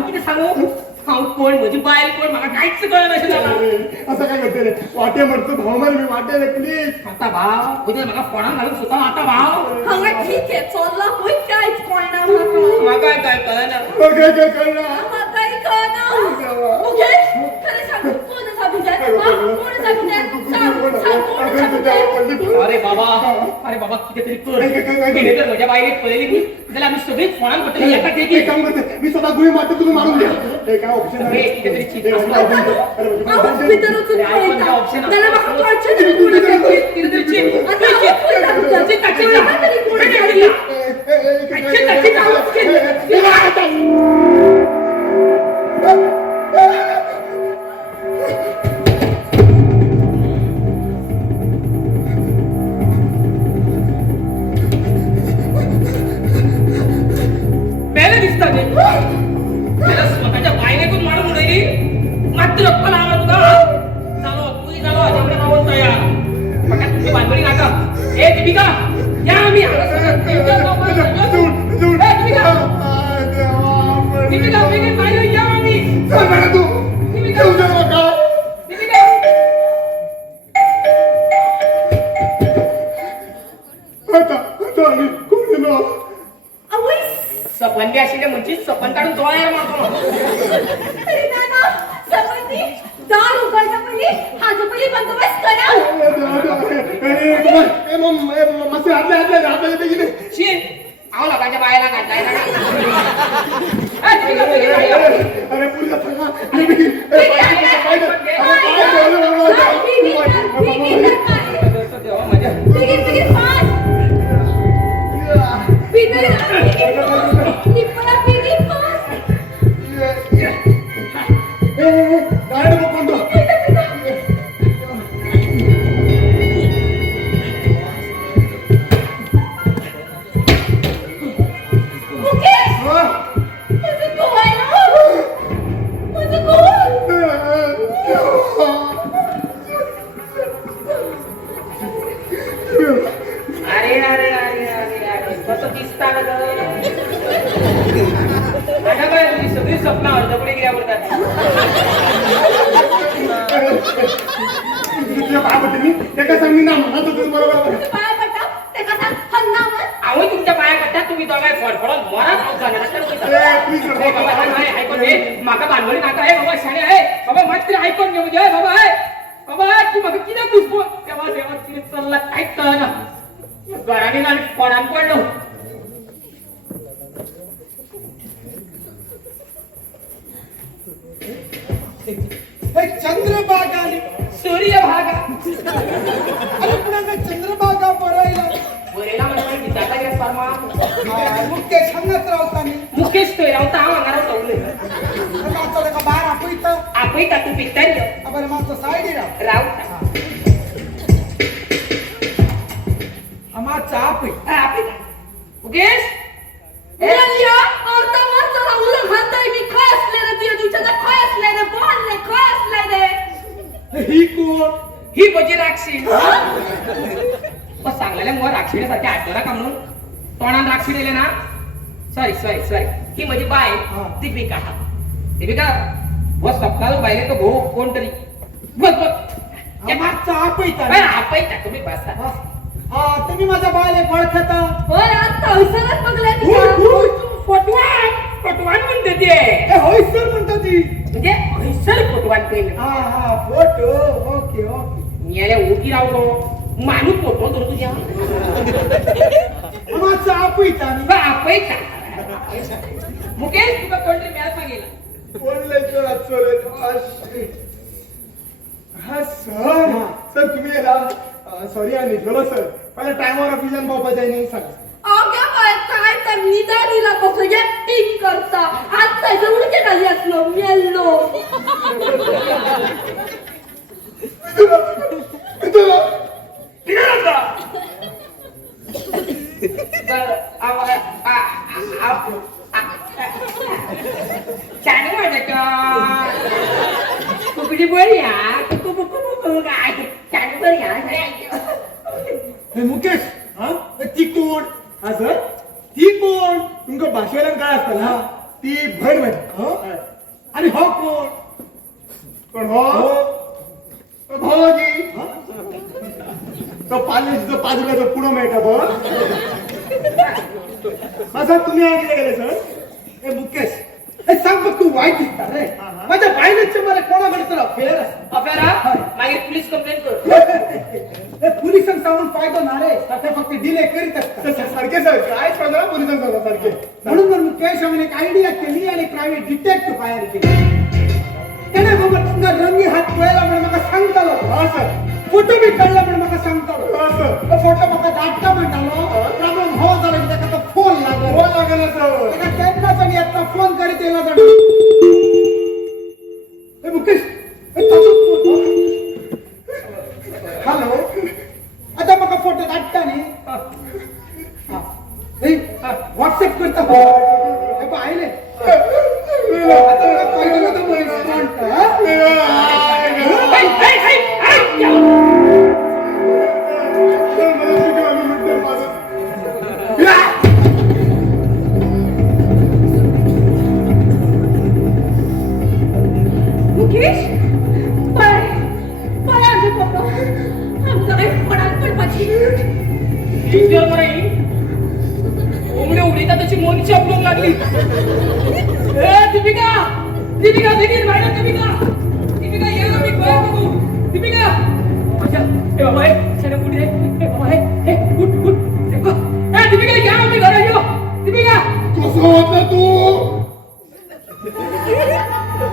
किती सांगू हांव कोण म्हजी बायल कोण म्हाका कांयच कळना अशें जालां असं काय करते रे वाटे म्हणतो भाऊ मला मी वाटे रे प्लीज आता भाव उद्या म्हाका फोडान घालून सुद्दां आता भाव हांगा ठीक आहे चोरला होय कांयच कळना म्हाका म्हाका काय कळना काय कळलं म्हाकाय कळना मुकेश खरें सांग कोण आसा भितर कोण आसा भितर सांग कोण आसा भितर अरे बाबा कितें तरी कर कितें तर म्हज्या बायलेक पळयली न्ही जाल्यार आमी सगळींच फोडान पडटली एका एक तेकी काम करते मी स्वतः गुळी मारते तुम्ही मारून द्या हे काय ऑप्शन अरे कितें तरी चीज आवाज भितर वचून पळयता ऑप्शन जाल्यार म्हाका कळचें ना कोण आसा ती. कितें तरी चीज आता आवाज पळयता भितर. म्हाका तरी कोण आसा ती. मेले दिसता ते त्याला स्वतःच्या बायनेकून मारून उडयली मात्र अक्कल आला तुका जालो तुझी जालो जेवढे नाव तयार म्हाका तुमची बांधणी नाका ए दीपिका या आम्ही दीपिका बेगीन बाहेर या आम्ही दीपिका दीपिका सपन बी आशिल्ले म्हणजे सपन काढून दोळ्यार मारतो अरे नाना समजती दार उघडता पहिले हाजो पहिले बंदोबस्त करा शी आव लोकांच्या बायला काढताय सगळी स्वप्न अर्धपणे गेल्या पडतात. तुझ्या पाया पडते मी त्याका सांग मी ना म्हणत होतो बरोबर. पाया पडता ते कसा हन्नावर आवय तुमच्या पाया पडतात तुम्ही दोघाय फडफडून मरा खाऊ ऐकून घे माका बांधवली नाका आहे बाबा शाणे आहे बाबा मात्र ऐकून घे म्हणजे बाबा आहे बाबा तू मग किती घुसपो तेव्हा तेव्हा तिने चालला काय कळना घराने गाडी पडान पडलो. चंद्रभागा सूर्यभागा अरे पुन्हा चंद्रभागा बरायला बरेला म्हणजे गीताचा गेस फार्मा मुख्य सांगत राहता मी मुकेश तो रावता हा अंगारा टवले मागचं का बाहेर आपण आपई का तू पिक्तारी बरं मागचं साईड राव रावता आम्हा चहा पी आपई का मुकेश मेल्या अर्धा वाजता राहुल घालताय मी काय असले रे तुझ्या तुझ्या काय असले रे बोलले काय असले रे ही कोण ही बजी राक्षी पण सांगलेल्या मग राक्षीण्यासारखे आठवला का म्हणून तोंडात राक्षी दिले ना सॉरी सॉरी सॉरी ही माझी बाय दीपिका दीपिका व सप्ताह बायले तो भाऊ कोणतरी बस बस आम्हा चहा पिता आपई का तुम्ही बसा हा तुम्ही माझ्या बायले ओळखता होय आता हसरच बघले तुझ्या फोटवान फोटवान म्हणते ते ए होय सर म्हणता ती म्हणजे हैसर फोटवान पहिलं हा हा फोटो ओके ओके मी याला ओळखी राहतो माणूस फोटो धरू तुझ्या आम्हा चहा पिता आपई का मुकेश तुका कोणतरी मिळाला सांगेल बोलले तर सर हा सर सर तुम्ही सॉरी आणि निघलो सर पहिला टाइमवर ऑफिसला पावपायचं आहे नाही सांग. अगं बाय काय तर निदानीला कसं ऍक्टिंग करता आता एवढे खाली असलो मेल्लो छान वाटत कुकडी बरी हा काय छान बरी हा हे मुकेश हा ती कोण हा सर ती कोण तुमका भाषेला काय असतं ना ती भर म्हणजे आणि हो कोण पण हो भावाजी तो पाण्याचं पाजल्याचं पुढं मिळतं बघ. हा सर तुम्ही ऐकले गेले सर. हे मुकेश हे सांग बघ तू वाईट दिसता रे माझ्या बायलेचे मला कोणाकडे तर अफेअर अफेरा मागे पोलीस कंप्लेंट कर हे पोलिसांना सांगून फायदा ना रे ते फक्त डिले करीत असतात सारखे सर काय पंधरा पोलिसांचा सारखे म्हणून मग मुकेश आम्ही एक आयडिया केली आणि प्रायव्हेट डिटेक्टिव्ह फायर केली त्याने बाबा तुमचा रंगी हात कळला म्हणून मला सांगतालो हा सर फोटो बी कळला म्हणून मला सांगतालो हा सर तो फोटो म्हाका धाडटा म्हणटालो प्रॉब्लेम हो जालो की ताका तो फोन लागलो हो लागला सर ताका केन्नाच आनी आता फोन करीत येयला जाणा ए मुकेश ए ताचो फोन हॅलो आता म्हाका फोटो धाडटा न्ही ए व्हॉट्सअप करता हे पहा आयले आता म्हाका कळलं तर मग रिस्पॉन्ड मुकेश पळ पळ आमचे पप्पा आमचं काही पडाल पण माझी टीचर नाही उमडे उडीता तशी मोनी चपलून लागली ए दीपिका दीपिका देखील मॅडम दीपिका दीपिका ये मी गोया बघू दीपिका अच्छा ए बाबा चला कुठे ए बाबा ए गुड गुड देखो ए दीपिका या मी घर येऊ दीपिका कसं होतं तू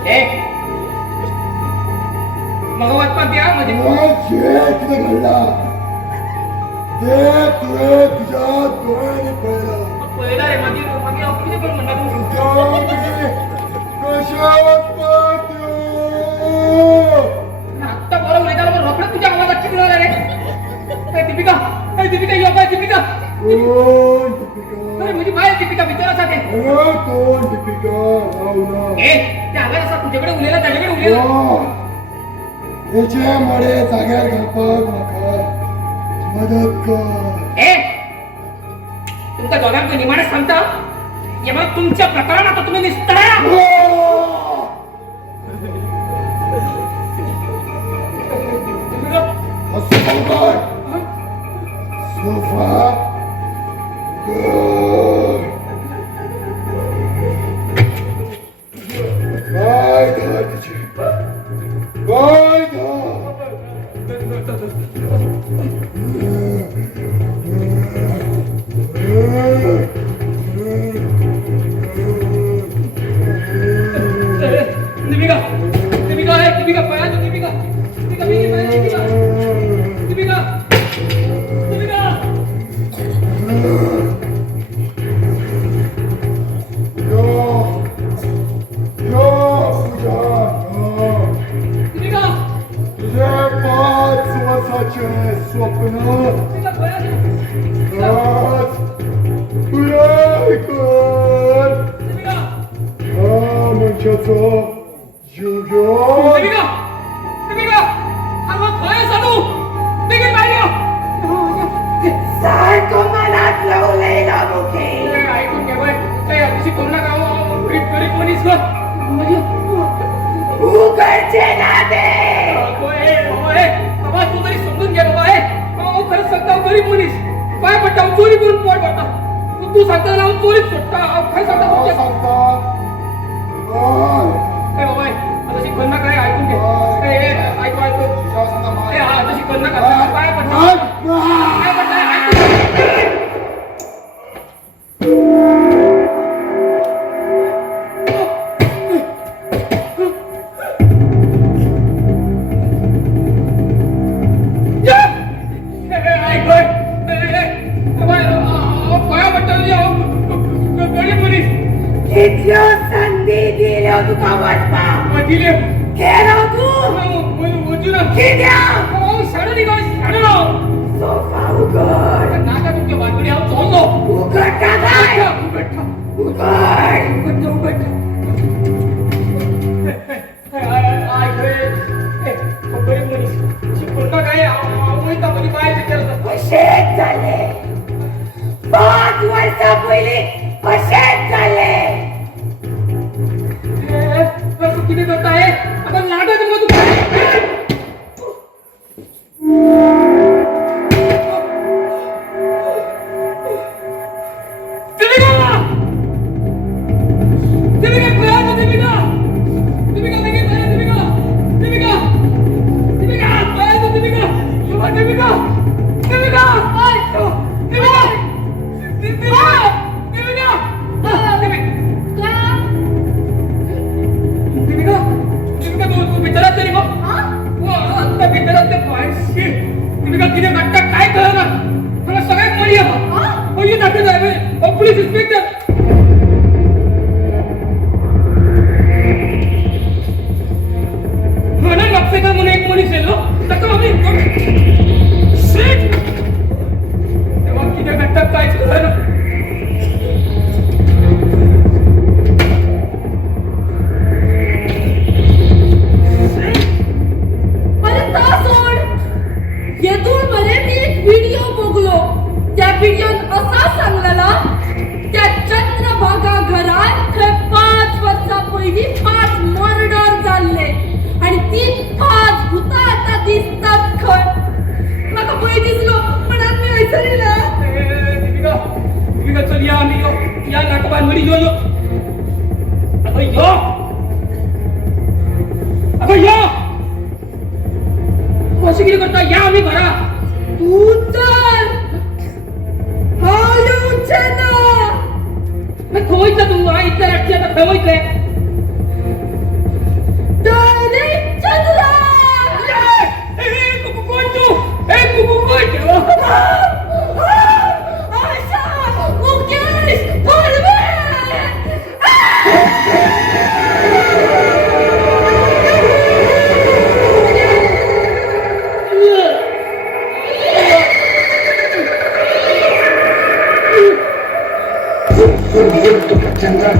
ए मग वाटतं द्या म्हणजे तिथे घडला ते तुझे तुझ्या डोळ्याने पहिला पहिला रे माझी माझी ऑफिस पण म्हणतात आता बरोबर आहे त्याला रोकडं तुझ्या आवाजात चिकणार रे दीपिका दीपिका यो बाय दीपिका अरे माझी बाय दीपिका विचारासाठी ए त्या आवाज असा तुझ्याकडे उलेला त्याच्याकडे उलेला याच्यामुळे जाग्यार घालपाक म्हाका मदत कर. ए तुमच्या दोघांना निमाणच सांगता या तुमच्या प्रकरणात तुम्ही निस्तरा युग्यो देविका हा खय साधू निघे बाहेर सारखं मनात लावलंय ना मुखे. ऐकून घे बाय काही अतिशय करू नका गरीब गरीब कोणीच उघडचे ना दे. बाबा तू तरी समजून घे बाबा खरंच सांगता गरीब मुलीस काय पडता चोरी करून पोट भरता तू सांगता ना चोरीच सुटता काय सांगता बाबा तशी कन्ना काय ऐकून घे ऐकू ऐकू तशी कन्ना काय पडता काय पडता कितल्यो संधी दिल्यो तुका वचपाक. खेळो तू कित्याक सोफा उघड. उघड का काय उघड. अशेच झाले 5 वर्षा पहिले अशेच झाले. किती करता आहे आपण लाटत मग काय कळलं ना मला सगळ्यात मरी पोलीस इन्स्पेक्टर म्हणून नक्षेकर म्हणून एक पोलीस येलो तसं आम्ही तेव्हा किती घटक काहीच कळलं ना येथून मध्ये मी एक व्हिडिओ बघलो. त्या व्हिडिओत असा सांगलेला त्या चंद्रभागा घरात 5 वर्षा पहिली 5 मर्डर झाले आणि ती 5 भूता आता दिसतात खर. मला पै दिसलो पण आज मी विसरले. दीपिका चल या आम्ही या नाटकांमध्ये यो अगं यो कशी किती करता या आम्ही घरा तू तर हालूचे ना. मग खोवायचं तू हा इथल्या रात्री आता ठेवायचंय डायरेक्ट चंद्रा. कोण तू कोण आशा मुकेश बर्वे. चंद्रा